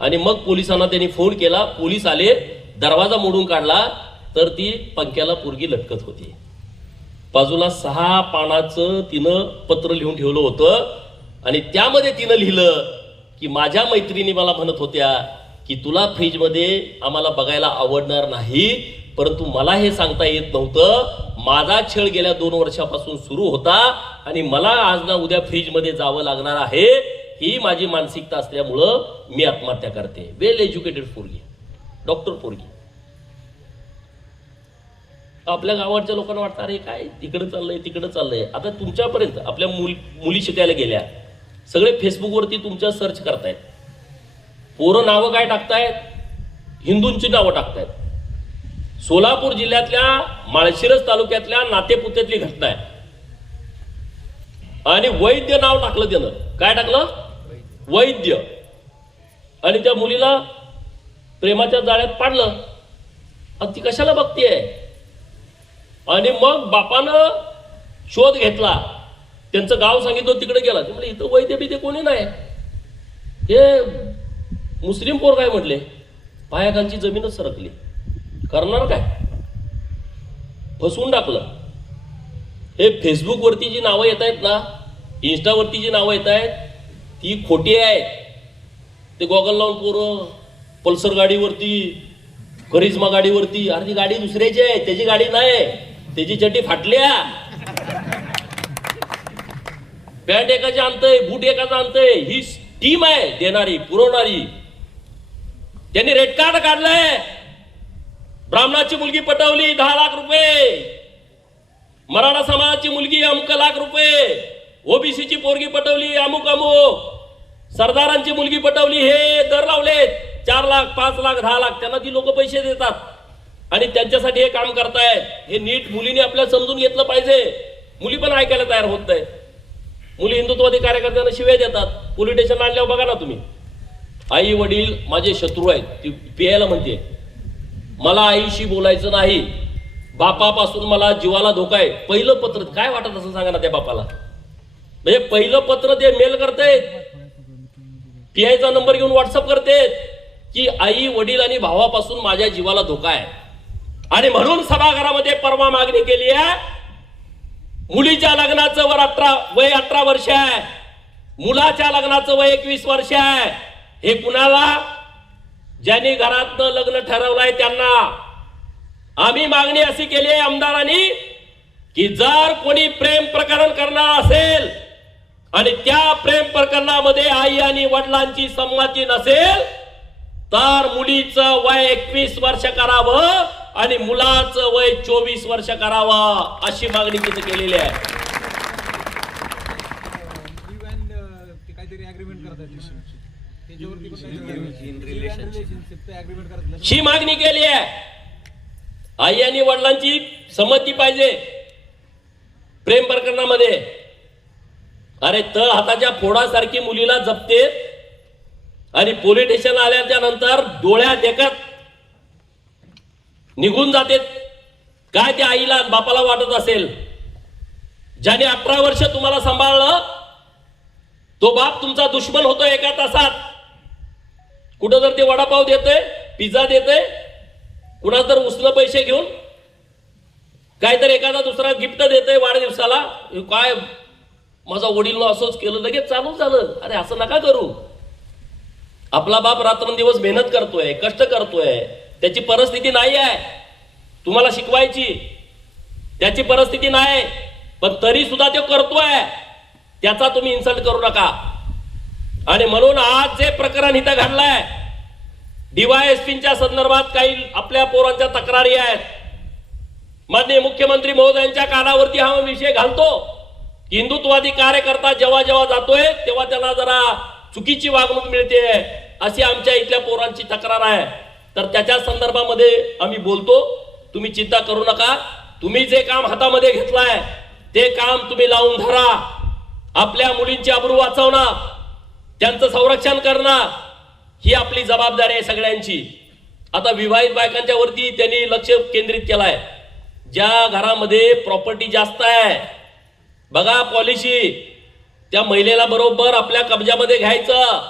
आणि मग पोलिसांना त्यांनी फोन केला, पोलीस आले, दरवाजा मोडून काढला तर ती पंख्याला पोरगी लटकत होती. बाजूला 6 पानाचं तिनं पत्र लिहून ठेवलं होतं आणि त्यामध्ये तिनं लिहिलं की माझ्या मैत्रिणी मला म्हणत होत्या की तुला फ्रीजमध्ये आम्हाला बघायला आवडणार नाही, परंतु मला हे सांगता येत नव्हतं. माझा छळ गेल्या 2 वर्षापासून सुरू होता आणि मला आज ना उद्या फ्रीजमध्ये जावं लागणार आहे. ही माझी मानसिकता असल्यामुळं मी आत्महत्या करते. वेल एज्युकेटेड पोरगी, डॉक्टर पोरगी. आपल्या गावाच्या लोकांना वाटतं अरे काय तिकडं चाललंय. आता तुमच्यापर्यंत आपल्या मुली शिकायला गेल्या, सगळे फेसबुकवरती तुमच्या सर्च करतायत, पोरं नावं काय टाकतायत, हिंदूंची नावं टाकतायत. सोलापूर जिल्ह्यातल्या माळशिरस तालुक्यातल्या नातेपुत्यातली घटना आहे. आणि वैद्य नाव टाकलं त्यानं. काय टाकलं? वैद्य. आणि त्या मुलीला प्रेमाच्या जाळ्यात पाडलं. ती कशाला बघतीये? आणि मग बापानं शोध घेतला, त्यांचं गाव सांगितलं तिकडे गेला. ते म्हटलं इथं वैद्य बिद्य कोणी नाही, हे मुस्लिम पोर काय म्हटले, पायाखालची जमीनच सरकली, करणार काय, फसवून टाकलं. हे फेसबुकवरती जी नावं येत आहेत ना, इन्स्टावरती जी नावं येत आहेत ती खोटी आहेत. ते गॉगल लावून पोरं पल्सर गाडीवरती, करिश्मा गाडीवरती, अरे ती गाडी दुसऱ्याची आहे, त्याची गाडी नाही, त्याची चड्डी फाटल्या, पॅन्ट एकाची आणतंय, बूट एकाचं आणतंय. ही टीम आहे देणारी पुरवणारी. त्यांनी रेड कार्ड काढलंय. ब्राह्मणाची मुलगी पटवली 10 लाख रुपये, मराठा समाजाची मुलगी अमुक लाख रुपये, ओबीसीची पोरगी पटवली अमुक अमुक, सरदारांची मुलगी पटवली, हे दर लावलेत 4 लाख 5 लाख 10 लाख. त्यांना ती लोक पैसे देतात आणि त्यांच्यासाठी हे काम करतायत. हे नीट मुलीने आपल्याला समजून घेतलं पाहिजे. मुली पण ऐकायला तयार होत नाही. मुली हिंदुत्ववादी कार्यकर्त्यांना शिव्या देतात. पोलीस स्टेशन आणल्यावर बघा ना तुम्ही, आई वडील माझे शत्रू आहेत, ती पियाला म्हणते मला आईशी बोलायचं नाही, बापापासून मला जीवाला धोका आहे. पहिलं पत्र काय वाटत असं सांगा ना त्या बापाला. म्हणजे पहिलं पत्र ते मेल करते, पीआयचा नंबर घेऊन व्हॉट्सअप करते की आई वडील आणि भावापासून माझ्या जीवाला धोका आहे. आणि म्हणून सभागृहामध्ये परवा मागणी केली आहे, मुलीच्या लग्नाचं वय 18 वर्ष आहे, मुलाच्या लग्नाचं वय 21 वर्ष आहे. हे कुणाला, ज्यांनी घरातनं लग्न ठरवलंय त्यांना. आम्ही मागणी अशी केली आहे आमदारांनी की जर कोणी प्रेम प्रकरण करणार असेल आणि त्या प्रेम प्रकरणामध्ये आई आणि वडिलांची संमती नसेल तर मुलीचं वय 21 वर्ष करावं आणि मुलाचं वय 24 वर्ष करावं, अशी मागणी तिथे केलेली आहे. ही मागणी केली आहे. आई आणि वडिलांची संमती पाहिजे प्रेम प्रकरणामध्ये. अरे तळ हाताच्या फोडासारखी मुलीला जपते आणि पोलीस स्टेशन आल्याच्या नंतर डोळ्यात देखत निघून जाते. काय त्या आईला बापाला वाटत असेल, ज्याने 18 वर्ष तुम्हाला सांभाळलं तो बाप तुमचा दुश्मन होतो एका तासात. कुठं जर ते वडापाव देतोय, पिझ्झा देतोय, कुणाला तर उसनं पैसे घेऊन काहीतरी एखादा दुसरा गिफ्ट देतोय वाढदिवसाला, काय माझा वडील असंच केलं, लगेच चालू झालं. अरे असं नका करू. आपला बाप रात्रंदिवस मेहनत करतोय, कष्ट करतोय, त्याची परिस्थिती नाही आहे तुम्हाला शिकवायची, त्याची परिस्थिती नाही, पण तरी सुद्धा तो करतोय, त्याचा तुम्ही इन्सल्ट करू नका. आणि म्हणून आज जे प्रकरण इथं घडलंय, डीवायएसपीच्या संदर्भात काही आपल्या पोरांच्या तक्रारी आहेत. माननीय मुख्यमंत्री महोदयांच्या कानावरती हा विषय घालतो की हिंदुत्ववादी कार्यकर्ता जेव्हा जेव्हा जातोय तेव्हा त्यांना जरा चुकीची वागणूक मिळते, अशी आमच्या इथल्या पोरांची तक्रार आहे. तर त्याच्या संदर्भामध्ये आम्ही बोलतो. तुम्ही चिंता करू नका. तुम्ही जे काम हातामध्ये घेतलंय ते काम तुम्ही लावून धरा. आपल्या मुलींची अब्रू वाचवणं, त्यांचं संरक्षण करणं ही आपली जबाबदारी आहे सगळ्यांची. आता विवाहित बायकांच्या वरती त्यांनी लक्ष केंद्रित केलंय. ज्या घरामध्ये प्रॉपर्टी जास्त आहे, बघा पॉलिसी, त्या महिलेला बरोबर आपल्या कब्जामध्ये घ्यायचं,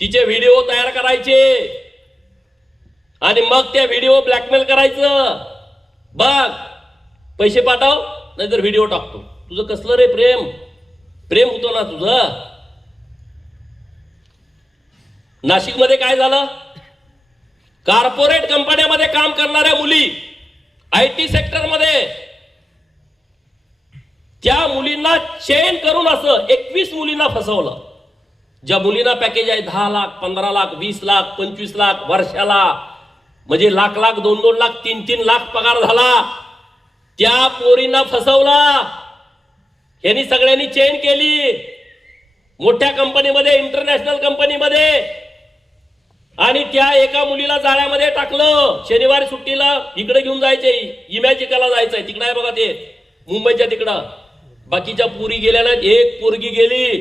तिचे व्हिडिओ तयार करायचे आणि मग त्या व्हिडिओ ब्लॅकमेल करायचं. बघ पैसे पाठव नाहीतर व्हिडिओ टाकतो. तुझं कसलं रे प्रेम, प्रेम होतो ना तुझं. नाशिकमध्ये काय झालं, कॉर्पोरेट कंपन्यामध्ये काम करणाऱ्या मुली, आयटी सेक्टरमध्ये, त्या मुलींना चेन करून असं 21 मुलींना फसवलं. ज्या मुलींना पॅकेज आहे 10 लाख 15 लाख 20 लाख 25 लाख वर्षाला, म्हणजे लाख लाख 2-2 लाख 3-3 लाख पगार झाला, त्या पोरींना फसवला. यांनी सगळ्यांनी चेन केली मोठ्या कंपनीमध्ये, इंटरनॅशनल कंपनीमध्ये, आणि त्या एका मुलीला जाळ्यामध्ये टाकलं. शनिवारी सुट्टीला इकडे घेऊन जायचे, इमॅजिकाला जायचंय, तिकडे आहे बघा ते मुंबईच्या तिकडं. बाकीच्या पुरी गेल्या नाहीत, एक पोरगी गेली.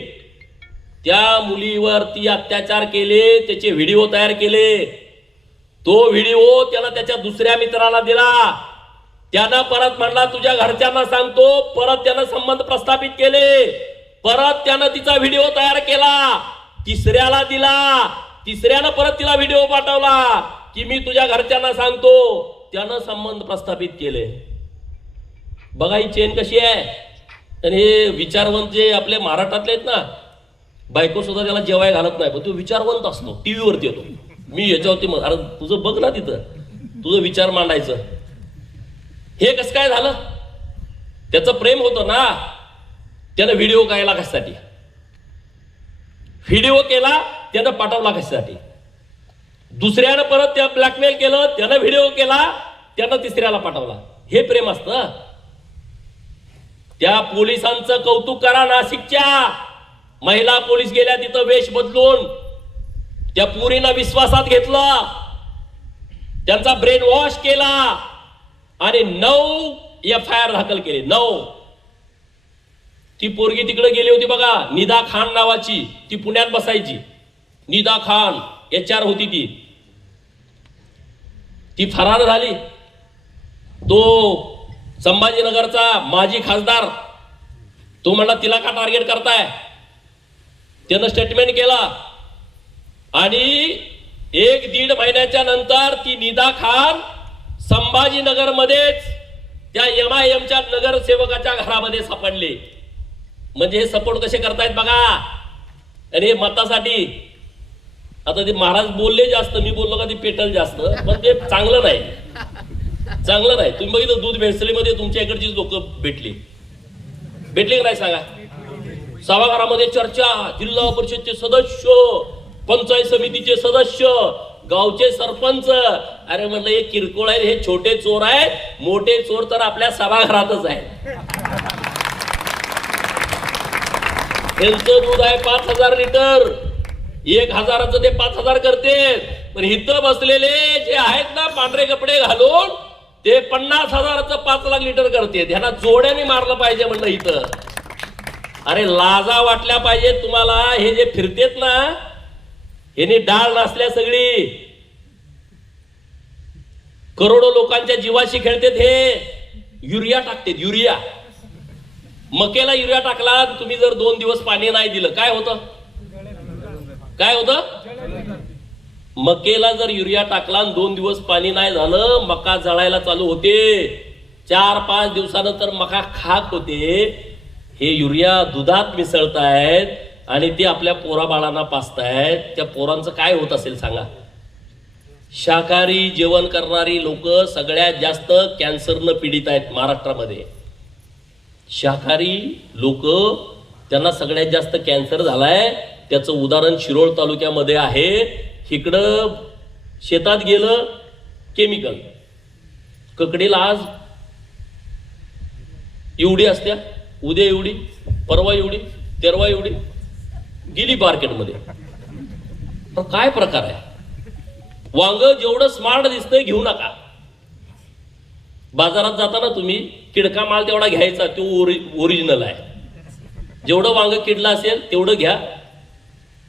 त्या मुलीवरती अत्याचार केले, त्याचे व्हिडिओ तयार केले. तो व्हिडिओ त्याला त्याच्या दुसऱ्या मित्राला दिला. त्यानं परत म्हणला तुझ्या घरच्यांना सांगतो, परत त्यानं संबंध प्रस्थापित केले, परत त्यानं तिचा व्हिडिओ तयार केला, तिसऱ्याला दिला, तिसऱ्यानं परत तिला व्हिडिओ पाठवला की मी तुझ्या घरच्यांना सांगतो, त्यानं संबंध प्रस्थापित केले. बघा ही चेन कशी आहे. आणि हे विचारवंत जे आपले महाराष्ट्रातले आहेत ना, बायको सुद्धा त्याला जेवाय घालत नाही, पण तो विचारवंत असतो, टीव्ही वरती येतो, मी याच्यावरती अरे तुझं बघ ना, तिथं तुझं विचार मांडायचं. हे कसं काय झालं? त्याचं प्रेम होतं ना. त्यानं व्हिडिओ केला कशासाठी? व्हिडिओ केला त्यानं पाठवला कशासाठी? दुसऱ्यानं परत त्या ब्लॅकमेल केलं, त्यानं व्हिडिओ केला, त्यानं तिसऱ्याला पाठवला. हे प्रेम असतं. त्या पोलिसांचं कौतुक करा. नाशिकच्या महिला पोलीस गेल्या तिथं वेश बदलून, त्या पोरीनं विश्वासात घेतलं, त्यांचा ब्रेन वॉश केला आणि 9 FIR दाखल केले. 9. ती पोरगी तिकडे गेली होती बघा, निदा खान नावाची, ती पुण्यात बसायची. निदा खान HR होती ती फरार झाली. तो संभाजीनगरचा माजी खासदार, तो म्हणला तिला का टार्गेट करताय? त्यानं स्टेटमेंट केला आणि 1-1.5 महिन्याच्या नंतर ती निदा खान संभाजीनगर मध्येच त्या MIMच्या नगरसेवकाच्या घरामध्ये सापडले. म्हणजे हे सपोर्ट कसे करतायत बघा. आणि हे मतासाठी. आता ते महाराज बोलले जास्त, मी बोललो का ते पेटल जास्त, पण ते चांगलं नाही, चांगलं नाही. तुम्ही बघितलं दूध भेसळीमध्ये तुमच्या इकडची लोक भेटली का नाही सांगा? सभागृहामध्ये चर्चा, जिल्हा परिषदचे सदस्य, पंचायत समितीचे सदस्य, गावचे सरपंच. अरे म्हणलं हे किरकोळ आहेत, हे छोटे चोर आहेत, मोठे चोर तर आपल्या सभागृहातच आहेत. त्यांचं दूध आहे 5,000 लिटर, 1,000चं ते 5,000 करते. पण इथं बसलेले जे आहेत ना पांढरे कपडे घालून, ते 50,000चं 5 लाख लिटर करते. ह्यांना जोड्याने मारलं पाहिजे म्हणलं इथं. अरे लाजा वाटल्या पाहिजे तुम्हाला. हे जे फिरतेत ना, ह्यानी डाळ नसल्या सगळी, करोडो लोकांच्या जीवाशी खेळतेत. हे युरिया टाकतेत, युरिया. मकेला युरिया टाकला, तुम्ही जर 2 दिवस पाणी नाही दिलं, काय होतं? काय होतं? मकेला जर युरिया टाकला आणि 2 दिवस पाणी नाही झालं, मका जळायला चालू होते. 4-5 दिवसानंतर मका खाक होते. हे युरिया दुधात मिसळतायत आणि ते आपल्या पोराबाळांना पाजतायत. त्या पोरांचं काय होत असेल सांगा? शाकाहारी जेवण करणारी लोक सगळ्यात जास्त कॅन्सरनं पीडित आहेत महाराष्ट्रामध्ये. शाकाहारी लोक, त्यांना सगळ्यात जास्त कॅन्सर झालाय. त्याचं उदाहरण शिरोळ तालुक्यामध्ये आहे. इकडं शेतात गेलं, केमिकल. ककडीला आज एवढी असत्या, उद्या एवढी, परवा एवढी, तेरवा एवढी, गेली मार्केटमध्ये. काय प्रकार आहे? वांग जेवढं स्मार्ट दिसतंय घेऊ नका. बाजारात जाताना तुम्ही किडका माल तेवढा घ्यायचा, तो ओरिजिनल आहे. जेवढं वांग किडलं असेल तेवढं घ्या,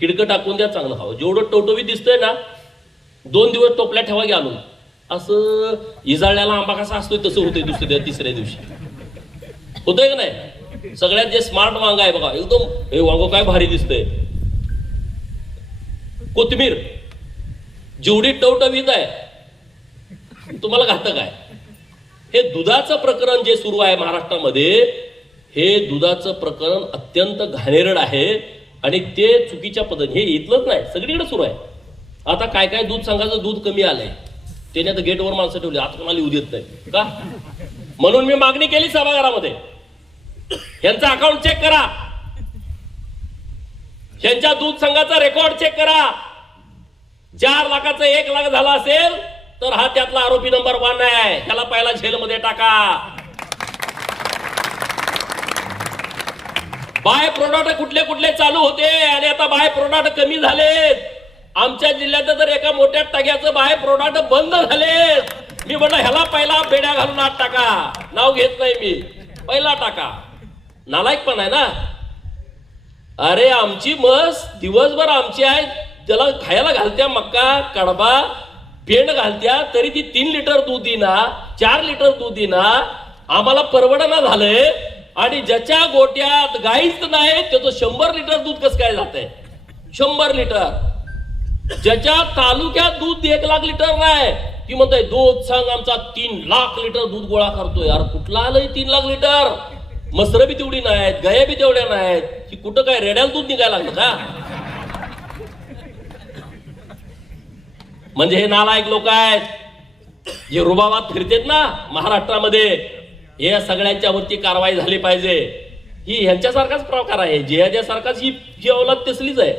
किडकं टाकून द्या, चांगलं खावं. जेवढं टवटवीत दिसतंय ना, 2 दिवस टोपल्या ठेवा घ्या आणून. असं इजाळल्याला आंबा कसा असतोय तसं होतंय दुसऱ्या तिसऱ्या दिवशी. होतंय का नाही? सगळ्यात जे स्मार्ट वांग आहे बघा, एकदम हे वांग काय भारी दिसतंय. कोथिंबीर जेवढी टवटवीत आहे, तुम्हाला घातक आहे. हे दुधाचं प्रकरण जे सुरू आहे महाराष्ट्रामध्ये, हे दुधाचं प्रकरण अत्यंत घाणेरड आहे. आणि ते चुकीच्या पद्धतीने, हे इथलंच नाही सगळीकडे सुरू आहे. आता काय काय दूध संघाचं दूध कमी आलंय, त्याने आता गेटवर माणसं ठेवली, आता कोणाला येऊ देत नाही का? म्हणून मी मागणी केली सभागृहामध्ये, यांचा अकाउंट चेक करा, यांच्या दूध संघाचा रेकॉर्ड चेक करा. 4 लाखाचं 1 लाख झाला असेल तर हा त्यातला आरोपी नंबर 1 आहे. त्याला पहिला जेलमध्ये टाका. बाय प्रोडक्ट कुठले कुठले चालू होते आणि आता बाय प्रोडक्ट कमी झालेत. आमच्या जिल्ह्यात तर एका मोठ्या टाक्याचं बाय प्रोडक्ट बंद झालेत. मी म्हणलं ह्याला पहिला बेड्या घालून आत टाका. नाव घेत नाही मी, पहिला टाका. नालायक पण आहे ना. अरे आमची म्हस दिवसभर आमची आहे, त्याला खायला घालत्या मक्का, कडबा, पेंड घालत्या, तरी ती 3 लिटर दूध देईना. 4 लिटर दूध देना आम्हाला परवडना झालंय, आणि ज्याच्या गोट्यात गाईच नाही त्याचं 100 लिटर दूध कसं काय जातंय? 100 लिटर. ज्याच्या तालुक्यात दूध 1 लाख लिटर नाही, ती म्हणताय दूध सांग आमचा 3 लाख लिटर दूध गोळा करतोय. यार कुठला आलंय 3 लाख लिटर? मसर बी तेवढी नाहीत, गाया बी तेवढ्या नाहीत, की कुठं काय रेड्याला दूध निघायला लागलं का? म्हणजे हे नालायक लोक आहेत जे रुबाबात फिरतेत ना महाराष्ट्रामध्ये, या सगळ्यांच्या वरती कारवाई झाली पाहिजे. ही ह्यांच्यासारखाच प्रकार आहे, जिहाद्यासारखाच ही औलाद तसलीच आहे.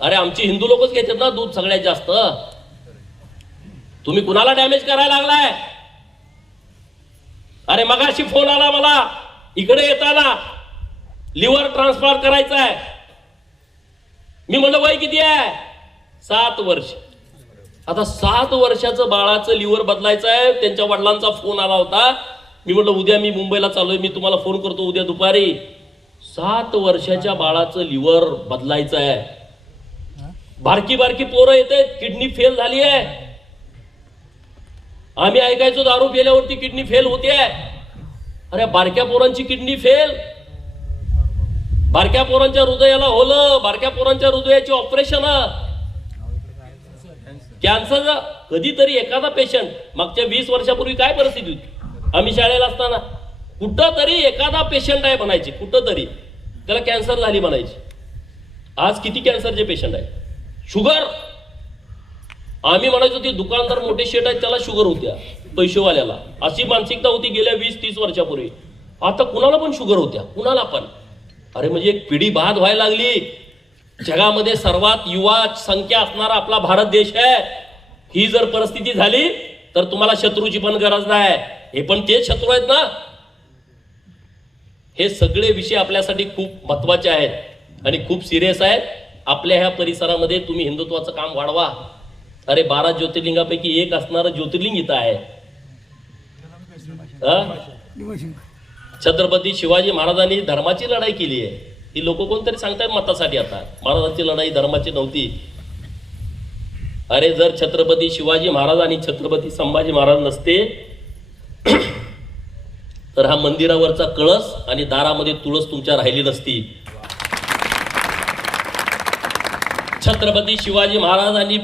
अरे आमची हिंदू लोकच घेतात ना दूध सगळ्यात जास्त. तुम्ही कुणाला डॅमेज करायला लागलाय? अरे मगाशी फोन आला मला, इकडे येताना लिव्हर ट्रान्सप्लांट करायचं आहे. मी म्हणलं वय किती आहे? 7 वर्ष. आता 7 वर्षाचं बाळाचं लिव्हर बदलायचं आहे. त्यांच्या वडिलांचा फोन आला होता. मी म्हणलं उद्या मी मुंबईला चाललोय, मी तुम्हाला फोन करतो उद्या दुपारी. 7 वर्षाच्या बाळाचं लिव्हर बदलायचं आहे. बारकी बारकी पोरं येत आहेत, किडनी फेल झाली आहे. आम्ही ऐकायचो दारू पिल्यावरती किडनी फेल होते. अरे बारक्या पोरांची किडनी फेल, बारक्या पोरांच्या हृदयाला होलं, बारक्या पोरांच्या हृदयाची ऑपरेशन, कॅन्सर. कधीतरी एखादा पेशंट, मागच्या 20 वर्षापूर्वी काय परिस्थिती होती आम्ही शाळेला असताना, कुठं तरी एखादा पेशंट आहे म्हणायची, कुठं तरी त्याला कॅन्सर झाली म्हणायची. आज किती कॅन्सरचे पेशंट आहेत? शुगर, आम्ही म्हणायचो ते दुकानदार मोठे शेट आहेत त्याला शुगर होत्या, पैसेवाल्याला. अशी मानसिकता होती गेल्या 20-30 वर्षापूर्वी. आता कुणाला पण शुगर होत्या, कुणाला पण. अरे म्हणजे एक पिढी बाद व्हायला लागली. जगामध्ये सर्वात युवा संख्या असणारा आपला भारत देश आहे. ही जर परिस्थिती झाली तर तुम्हाला शत्रूची पण गरज नाही. हे पण तेच शत्रू आहेत ना. हे सगळे विषय आपल्यासाठी खूप महत्वाचे आहेत आणि खूप सिरियस आहेत. आपल्या ह्या परिसरामध्ये तुम्ही हिंदुत्वाचं काम वाढवा. अरे 12 ज्योतिर्लिंगापैकी एक असणारं ज्योतिर्लिंग इथं आहे. छत्रपती शिवाजी महाराजांनी धर्माची लढाई केली आहे. ही लोक कोणतरी सांगतायत मतासाठी. आता महाराजांची लढाई धर्माची नव्हती. अरे जर छत्रपती शिवाजी महाराज आणि छत्रपती संभाजी महाराज नसते तर हा मंदिरावरचा कळस आणि दारामध्ये तुळस तुमच्या राहिली नसती. छत्रपती शिवाजी महाराज आणि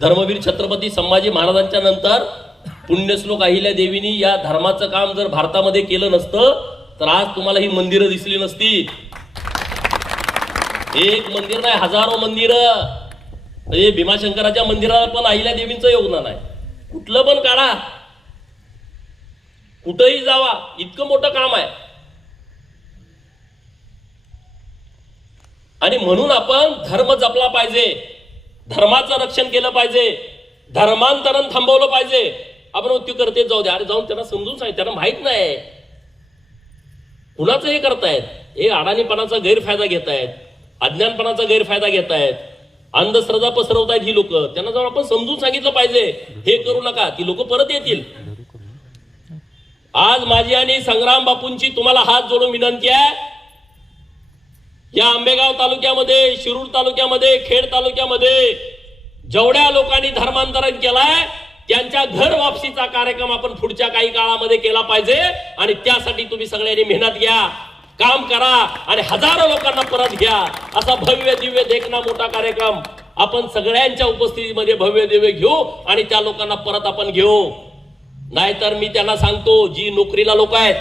धर्मवीर छत्रपती संभाजी महाराजांच्या नंतर पुण्यश्लोक अहिल्या देवीनी या धर्माचं काम जर भारतामध्ये केलं नसतं तर आज तुम्हाला ही मंदिरं दिसली नसती. एक मंदिर नाही, हजारो मंदिरं. म्हणजे भीमाशंकराच्या मंदिराला पण अहिल्या देवींचं योगदान आहे. कुठलं पण काढा, कुठंही जावा, इतकं मोठं काम आहे. आणि म्हणून आपण धर्म जपला पाहिजे, धर्माचं रक्षण केलं पाहिजे, धर्मांतरण थांबवलं पाहिजे. आपण मृत्यू करते जाऊ दे. अरे जाऊन त्यांना समजून सांग, त्यांना माहित नाही कुणाचं हे करतायत. हे अडाणीपणाचा गैरफायदा घेतायत, अज्ञानपणाचा गैरफायदा घेतायत, अंधश्रद्धा पसरवतायत ही लोक. त्यांना जाऊन आपण समजून सांगितलं पाहिजे हे करू नका, ती लोक परत येतील. आज माझी आणि संग्राम बापूंची तुम्हाला हात जोडून विनंती आहे. या आंबेगाव तालुक्यामध्ये, शिरूर तालुक्यामध्ये, खेड तालुक्यामध्ये जेवढ्या लोकांनी धर्मांतरण केलाय त्यांच्या घर वापसीचा कार्यक्रम आपण पुढच्या काही काळामध्ये केला पाहिजे. आणि त्यासाठी तुम्ही सगळ्यांनी मेहनत घ्या, काम करा आणि हजारो लोकांना परत घ्या. असा भव्य दिव्य देखना मोठा कार्यक्रम आपण सगळ्यांच्या उपस्थितीमध्ये भव्य दिव्य घेऊ आणि त्या लोकांना परत आपण घेऊ. नाहीतर मी त्यांना सांगतो, जी नोकरीला लोक आहेत,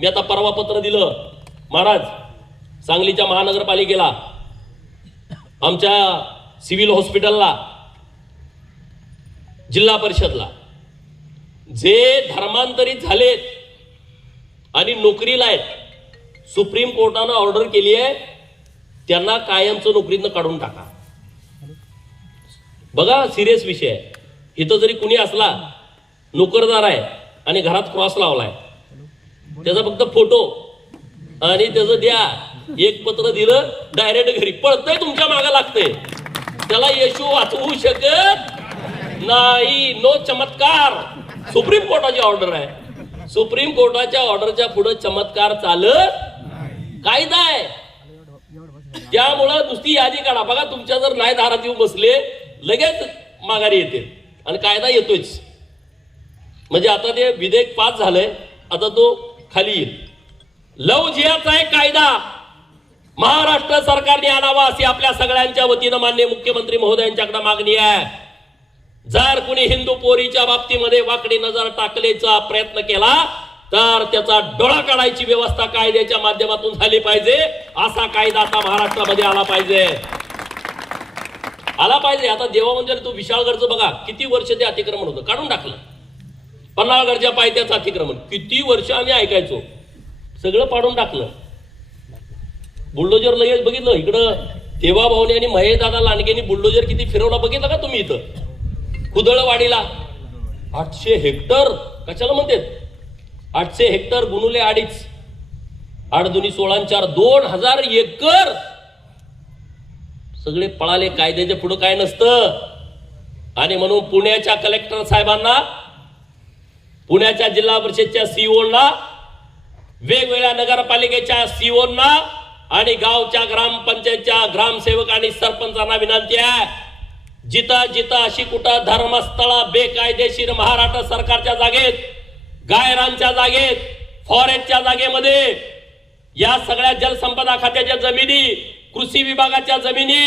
मी आता परवा पत्र दिलं महाराज सांगलीच्या महानगरपालिकेला, आमच्या सिव्हिल हॉस्पिटलला, जिल्हा परिषदला, जे धर्मांतरित झालेत आणि नोकरीला आहेत, सुप्रीम कोर्टानं ऑर्डर केली आहे त्यांना कायमचं नोकरीतनं काढून टाका. बघा सिरियस विषय आहे. इथं जरी कुणी असला नोकरदार आहे आणि घरात क्रॉस लावलाय, त्याचा फक्त फोटो आणि त्याचं द्या, एक पत्र दिलं डायरेक्ट घरी पळतंय, तुमच्या मागा लागतंय, त्याला येशू वाचवू शकत नाही. नो चमत्कार. सुप्रीम कोर्टाची ऑर्डर आहे. सुप्रीम कोर्टाच्या ऑर्डरच्या पुढे चमत्कार चालत कायदा आहे. त्यामुळं नुसती यादी काढा. बघा तुमच्या जर नाही दारात येऊन बसले लगेच माघारी येते आणि कायदा येतोच. म्हणजे आता ते विधेयक पास झालंय, आता तो खाली येईल. लव जिहादचा एक कायदा महाराष्ट्र सरकारने आणावा अशी आपल्या सगळ्यांच्या वतीनं माननीय मुख्यमंत्री महोदयांच्याकडे मागणी आहे. जर कुणी हिंदू पोरीच्या बाबतीमध्ये वाकडी नजर टाकण्याचा प्रयत्न केला तर त्याचा डोळा काढायची व्यवस्था कायद्याच्या माध्यमातून झाली पाहिजे. असा कायदा आता महाराष्ट्रामध्ये आला पाहिजे. आता देवा म्हणजे तो विशाळगडचं बघा किती वर्ष ते अतिक्रमण होतं, काढून टाकलं. पन्हाळगडच्या पायथ्याचं अतिक्रमण किती वर्ष आम्ही ऐकायचो, सगळं पाडून टाकलं. बुलडोजर लगेच बघितलं इकडं देवा भाऊने आणि महेश दादा लांडगेंनी बुलडोजर किती फिरवला बघितलं का तुम्ही? इथं कुदळवाडीला 800 हेक्टर कशाला म्हणतात, 800 हेक्टर गुणुले 2.5, 8 दुनी 16 4 2000 एकर सगळे पळाले. कायद्याच्या पुढे काय नसतं. आणि म्हणून पुण्याच्या कलेक्टर साहेबांना, पुण्याच्या जिल्हा परिषदच्या सीओना, वेगवेगळ्या नगरपालिकेच्या सीओना आणि गावच्या ग्रामपंचायतच्या ग्रामसेवक आणि सरपंचांना विनंती आहे, जिथं जिथं अशी कुठं धर्मस्थळ बेकायदेशीर महाराष्ट्र सरकारच्या जागेत, गायरांच्या जागेत, फॉरेस्टच्या जागेमध्ये, या सगळ्या जलसंपदा खात्याच्या जमिनी, कृषी विभागाच्या जमिनी,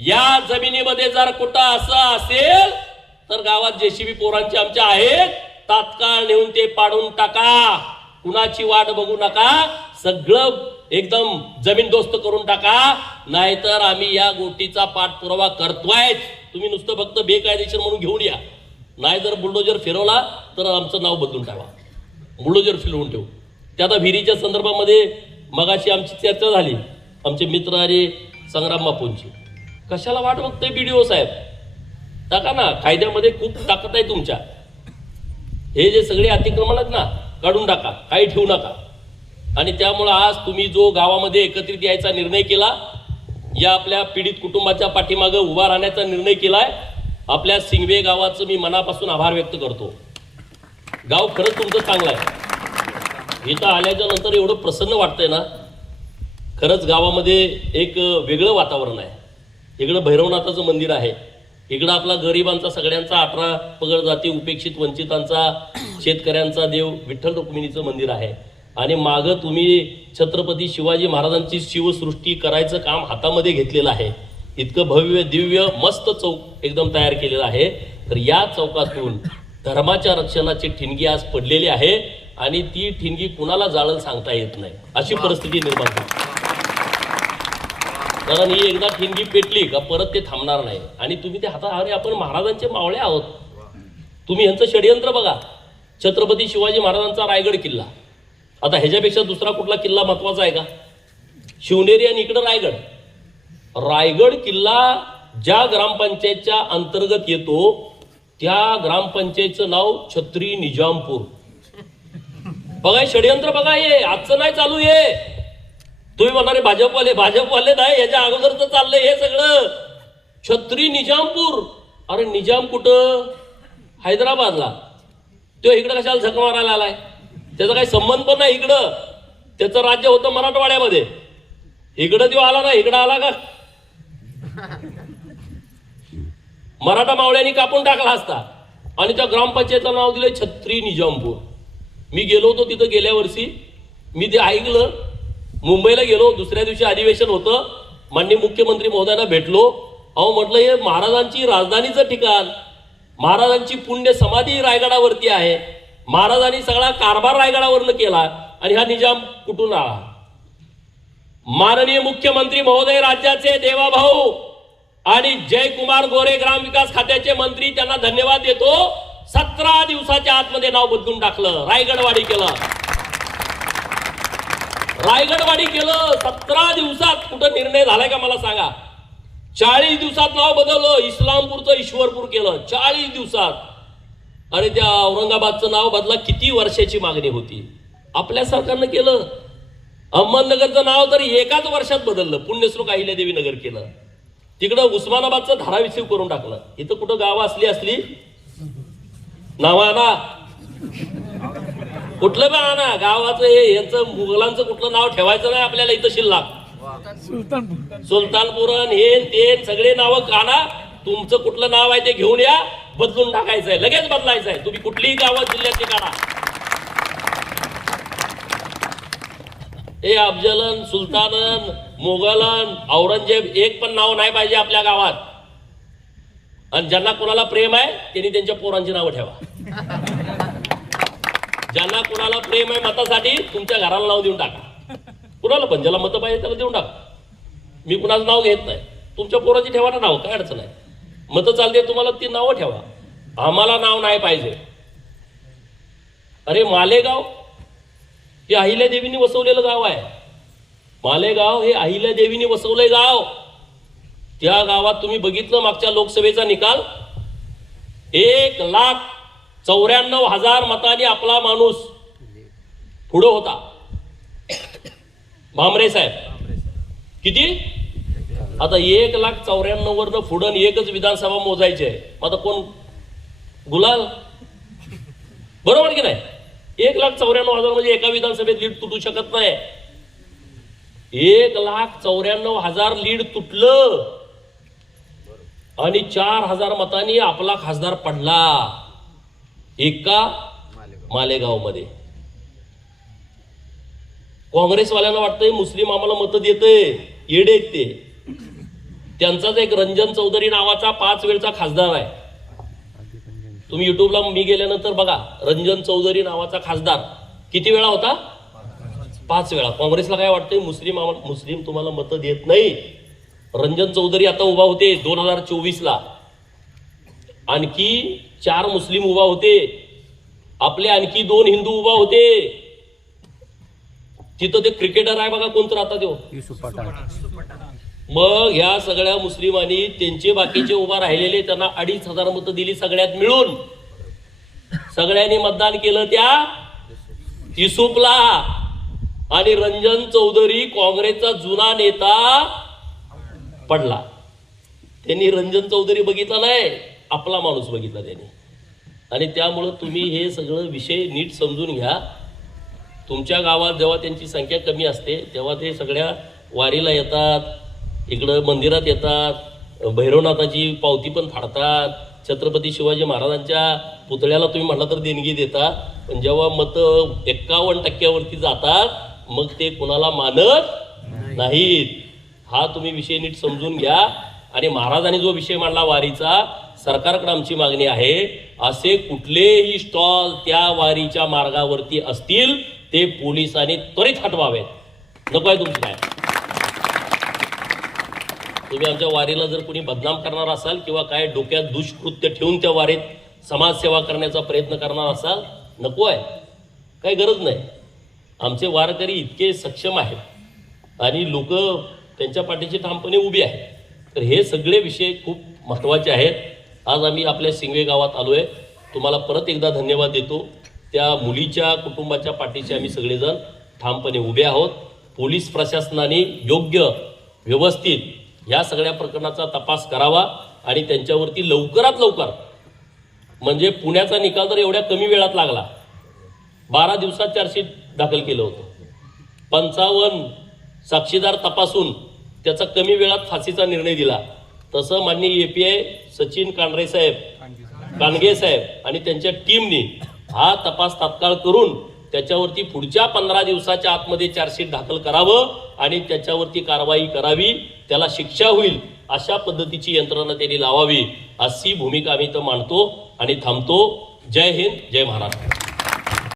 या जमिनीमध्ये जर कुठं असं असेल तर गावात जेसीबी पोरांचे आमच्या आहेत, तात्काळ नेऊन ते पाडून टाका. कुणाची वाट बघू नका, सगळं एकदम जमीनदोस्त करून टाका, नाहीतर आम्ही या गोष्टीचा पाठपुरावा करतोय. तुम्ही नुसतं फक्त बेकायदेशीर म्हणून घेऊन या, नाही जर बुलडोजर फिरवला तर आमचं नाव बदलून टाका, बुलडोजर फिरवून ठेवू. त्या आता विहिरीच्या संदर्भामध्ये मगाशी आमची चर्चा झाली, आमचे मित्र आणि संग्राम बापूंची. कशाला वाट बघतोय BDO साहेब? टाका ना, कायद्यामध्ये खूप ताकद आहे तुमच्या. हे जे सगळे अतिक्रमण आहेत ना, काढून टाका, काही ठेवू नका. आणि त्यामुळं आज तुम्ही जो गावामध्ये एकत्रित यायचा निर्णय केला, या आपल्या पीडित कुटुंबाच्या पाठीमागं उभा राहण्याचा निर्णय केलाय, आपल्या सिंगवे गावाचं मी मनापासून आभार व्यक्त करतो. गाव खरंच तुमचं चांगलं आहे. इथं आल्याच्या नंतर एवढं प्रसन्न वाटतंय ना, खरंच गावामध्ये एक वेगळं वातावरण आहे. इकडं भैरवनाथाचं मंदिर आहे, इकडं आपला गरिबांचा सगळ्यांचा 18 पगड जाती उपेक्षित वंचितांचा शेतकऱ्यांचा देव विठ्ठल रुक्मिणीचं मंदिर आहे. आणि मागं तुम्ही छत्रपती शिवाजी महाराजांची शिवसृष्टी करायचं काम हातामध्ये घेतलेलं आहे. इतकं भव्य दिव्य मस्त चौक एकदम तयार केलेला आहे. तर या चौकातून धर्माच्या रक्षणाची ठिणगी आज पडलेली आहे आणि ती ठिणगी कुणाला जाळल सांगता येत नाही, अशी परिस्थिती निर्माण होती. कारण ही एकदा ठिणगी पेटली का परत ते थांबणार नाही. आणि तुम्ही ते अरे आपण महाराजांचे मावळे आहोत. तुम्ही यांचं षडयंत्र बघा. छत्रपती शिवाजी महाराजांचा रायगड किल्ला, आता ह्याच्यापेक्षा दुसरा कुठला किल्ला महत्वाचा आहे का? शिवनेरी आणि इकडं रायगड. रायगड किल्ला ज्या ग्रामपंचायतच्या अंतर्गत येतो त्या ग्रामपंचायतचं नाव छत्री निजामपूर. बघा षडयंत्र बघा, हे आजचं नाही चालू. हे तुम्ही म्हणणारे भाजपवाले नाही, याच्या अगोदरच चाललंय हे सगळं. छत्री निजामपूर. अरे निजाम कुठं? हैदराबादला. तो इकडं कशाला झक मारायला आलाय? त्याचा काही संबंध पण नाही. इकडं त्याचं राज्य होतं मराठवाड्यामध्ये, इकडं तो आला ना. इकडं आला का? मराठा मावळ्यांनी कापून टाकला असता. आणि त्या ग्रामपंचायतचं नाव दिलंय छत्री निजामपूर. मी गेलो होतो तिथं गेल्या वर्षी, मी ते ऐकलं. मुंबईला गेलो, दुसऱ्या दिवशी अधिवेशन होतं, माननीय मुख्यमंत्री महोदयांना भेटलो. अहो म्हटलं हे महाराजांची राजधानीचं ठिकाण, महाराजांची पुण्य समाधी रायगडावरती आहे, महाराजांनी सगळा कारभार रायगडावरनं केला आणि हा निजाम कुठून आला? माननीय मुख्यमंत्री महोदय राज्याचे देवाभाऊ आणि जयकुमार गोरे ग्रामविकास खात्याचे मंत्री, त्यांना धन्यवाद देतो. 17 दिवसाच्या आतमध्ये नाव बदलून टाकलं, रायगडवाडी केलं. रायगडवाडी केलं 17 दिवसात. कुठं निर्णय झालाय का मला सांगा? 40 दिवसात नाव बदललं, इस्लामपूरचं ईश्वरपूर केलं 40 दिवसात. अरे त्या औरंगाबादचं नाव बदला किती वर्षाची मागणी होती, आपल्या सरकारनं केलं. अहमदनगरचं नाव तर एकाच वर्षात बदललं, पुण्यश्लोक अहिल्यादेवी नगर केलं. तिकडं उस्मानाबादचं धाराशिव करून टाकलं. इथं कुठं गावं असली नावा ना, कुठलं पण आणा गावाचं. हे यांचं मुघलांचं कुठलं नाव ठेवायचं नाही आपल्याला इथं शिल्लक. सुलतानपूर हे ते सगळे नावं आणा. तुमचं कुठलं नाव आहे ते घेऊन या. बदलून टाकायचंय, लगेच बदलायचंय. तुम्ही कुठलीही गावात जिल्ह्यातली काढा. हे अफजलन, सुलतानन, मोगलन, औरंगजेब एक पण नाव नाही पाहिजे आपल्या गावात. आणि ज्यांना कोणाला प्रेम आहे त्यांनी त्यांच्या पोरांची नावं ठेवा. ज्यांना कोणाला प्रेम आहे मतासाठी तुमच्या घराला नाव देऊन टाका. कुणाला पण ज्याला मतं पाहिजे त्याला देऊन टाका. मी कुणाचं नाव घेत नाही. तुमच्या पोराची ठेवा ना नाव, काय अडचण आहे. मतं चालते तुम्हाला ती नावं ठेवा. आम्हाला नाव नाही पाहिजे. अरे मालेगाव हे अहिल्यादेवींनी वसवलेलं गाव आहे. मालेगाव हे अहिल्यादेवींनी वसवलंय गाव. त्या गावात तुम्ही बघितलं मागच्या लोकसभेचा निकाल, 1,94,000 मतांनी आपला माणूस पुढं होता. भामरे साहेब किती? आता 1,94,000 वरनं पुढं एकच विधानसभा मोजायची आहे. आता कोण गुलाल? बरोबर की नाही? 1,94,000 म्हणजे एका विधानसभेत लीड तुटू शकत नाही. 1,94,000 लीड तुटलं आणि 4,000 मतांनी आपला खासदार पडला एका मालेगाव मध्ये. काँग्रेसवाल्यांना वाटतंय मुस्लिम आम्हाला मतं देते, येडे आहेत ते. त्यांचाच एक रंजन चौधरी नावाचा 5 वेळचा खासदार आहे. तुम्ही युट्यूबला मी गेल्यानंतर बघा, रंजन चौधरी नावाचा खासदार किती वेळा होता? 5 वेळा. काँग्रेसला काय वाटतंय मुस्लिम तुम्हाला मतं देत नाही. रंजन चौधरी आता उभा होते 2024ला, आणखी 4 मुस्लिम उभा होते, आपले आणखी 2 हिंदू उभा होते. तिथं ते क्रिकेटर आहे बघा कोणतं आता देऊ, मग ह्या सगळ्या मुस्लिमांनी त्यांचे बाकीचे उभा राहिलेले त्यांना 2,500 मतं दिली सगळ्यात मिळून. सगळ्यांनी मतदान केलं त्या युसुफला. आणि रंजन चौधरी काँग्रेसचा जुना नेता पडला. त्यांनी रंजन चौधरी बघितला नाही, आपला माणूस बघितला त्यांनी. आणि त्यामुळं तुम्ही हे सगळं विषय नीट समजून घ्या. तुमच्या गावात जेव्हा त्यांची संख्या कमी असते तेव्हा ते सगळ्या वारीला येतात, इकडं मंदिरात येतात, भैरवनाथाची पावती पण फाडतात, छत्रपती शिवाजी महाराजांच्या पुतळ्याला तुम्ही म्हटलं तर देणगी देता. पण जेव्हा मतं 51% जातात मग ते कुणाला मानत नाहीत. हा तुम्ही विषय नीट समजून घ्या. आणि महाराजांनी जो विषय मांडला वारीचा, सरकारकडे आमची मागणी आहे, असे कुठलेही स्टॉल त्या वारीच्या मार्गावरती असतील ते पोलिसांनी त्वरित हटवावेत. नको आहे तुमची काय. तुम्ही आमच्या वारीला जर कोणी बदनाम करणार असाल किंवा काय डोक्यात दुष्कृत्य ठेवून त्या वारीत समाजसेवा करण्याचा प्रयत्न करणार असाल, नको आहे, काही गरज नाही. आमचे वारकरी इतके सक्षम आहेत आणि लोक त्यांच्या पाठीशी ठामपणे उभी आहेत. तर हे सगळे विषय खूप महत्त्वाचे आहेत. आज आम्ही आपल्या सिंगवे गावात आलो आहे. तुम्हाला परत एकदा धन्यवाद देतो. त्या मुलीच्या कुटुंबाच्या पाठीशी आम्ही सगळेजण ठामपणे उभे आहोत. पोलीस प्रशासनाने योग्य व्यवस्थित या सगळ्या प्रकरणाचा तपास करावा आणि त्यांच्यावरती लवकरात लवकर, म्हणजे पुण्याचा निकाल तर एवढ्या कमी वेळात लागला, 12 दिवसात चार्जशीट दाखल केलं होतं. 55 साक्षीदार तपासून त्याचा कमी वेळात फाशीचा निर्णय दिला. तसं माननीय API सचिन कांडगे साहेब आणि त्यांच्या टीमनी हा तपास तात्काळ करून त्याच्यावरती पुढच्या 15 दिवसाच्या आतमध्ये चार्जशीट दाखल करावं आणि त्याच्यावरती कारवाई करावी, त्याला शिक्षा होईल अशा पद्धतीची यंत्रणा त्यांनी लावावी, अशी भूमिका आम्ही इथं मांडतो आणि थांबतो. जय हिंद, जय महाराष्ट्र.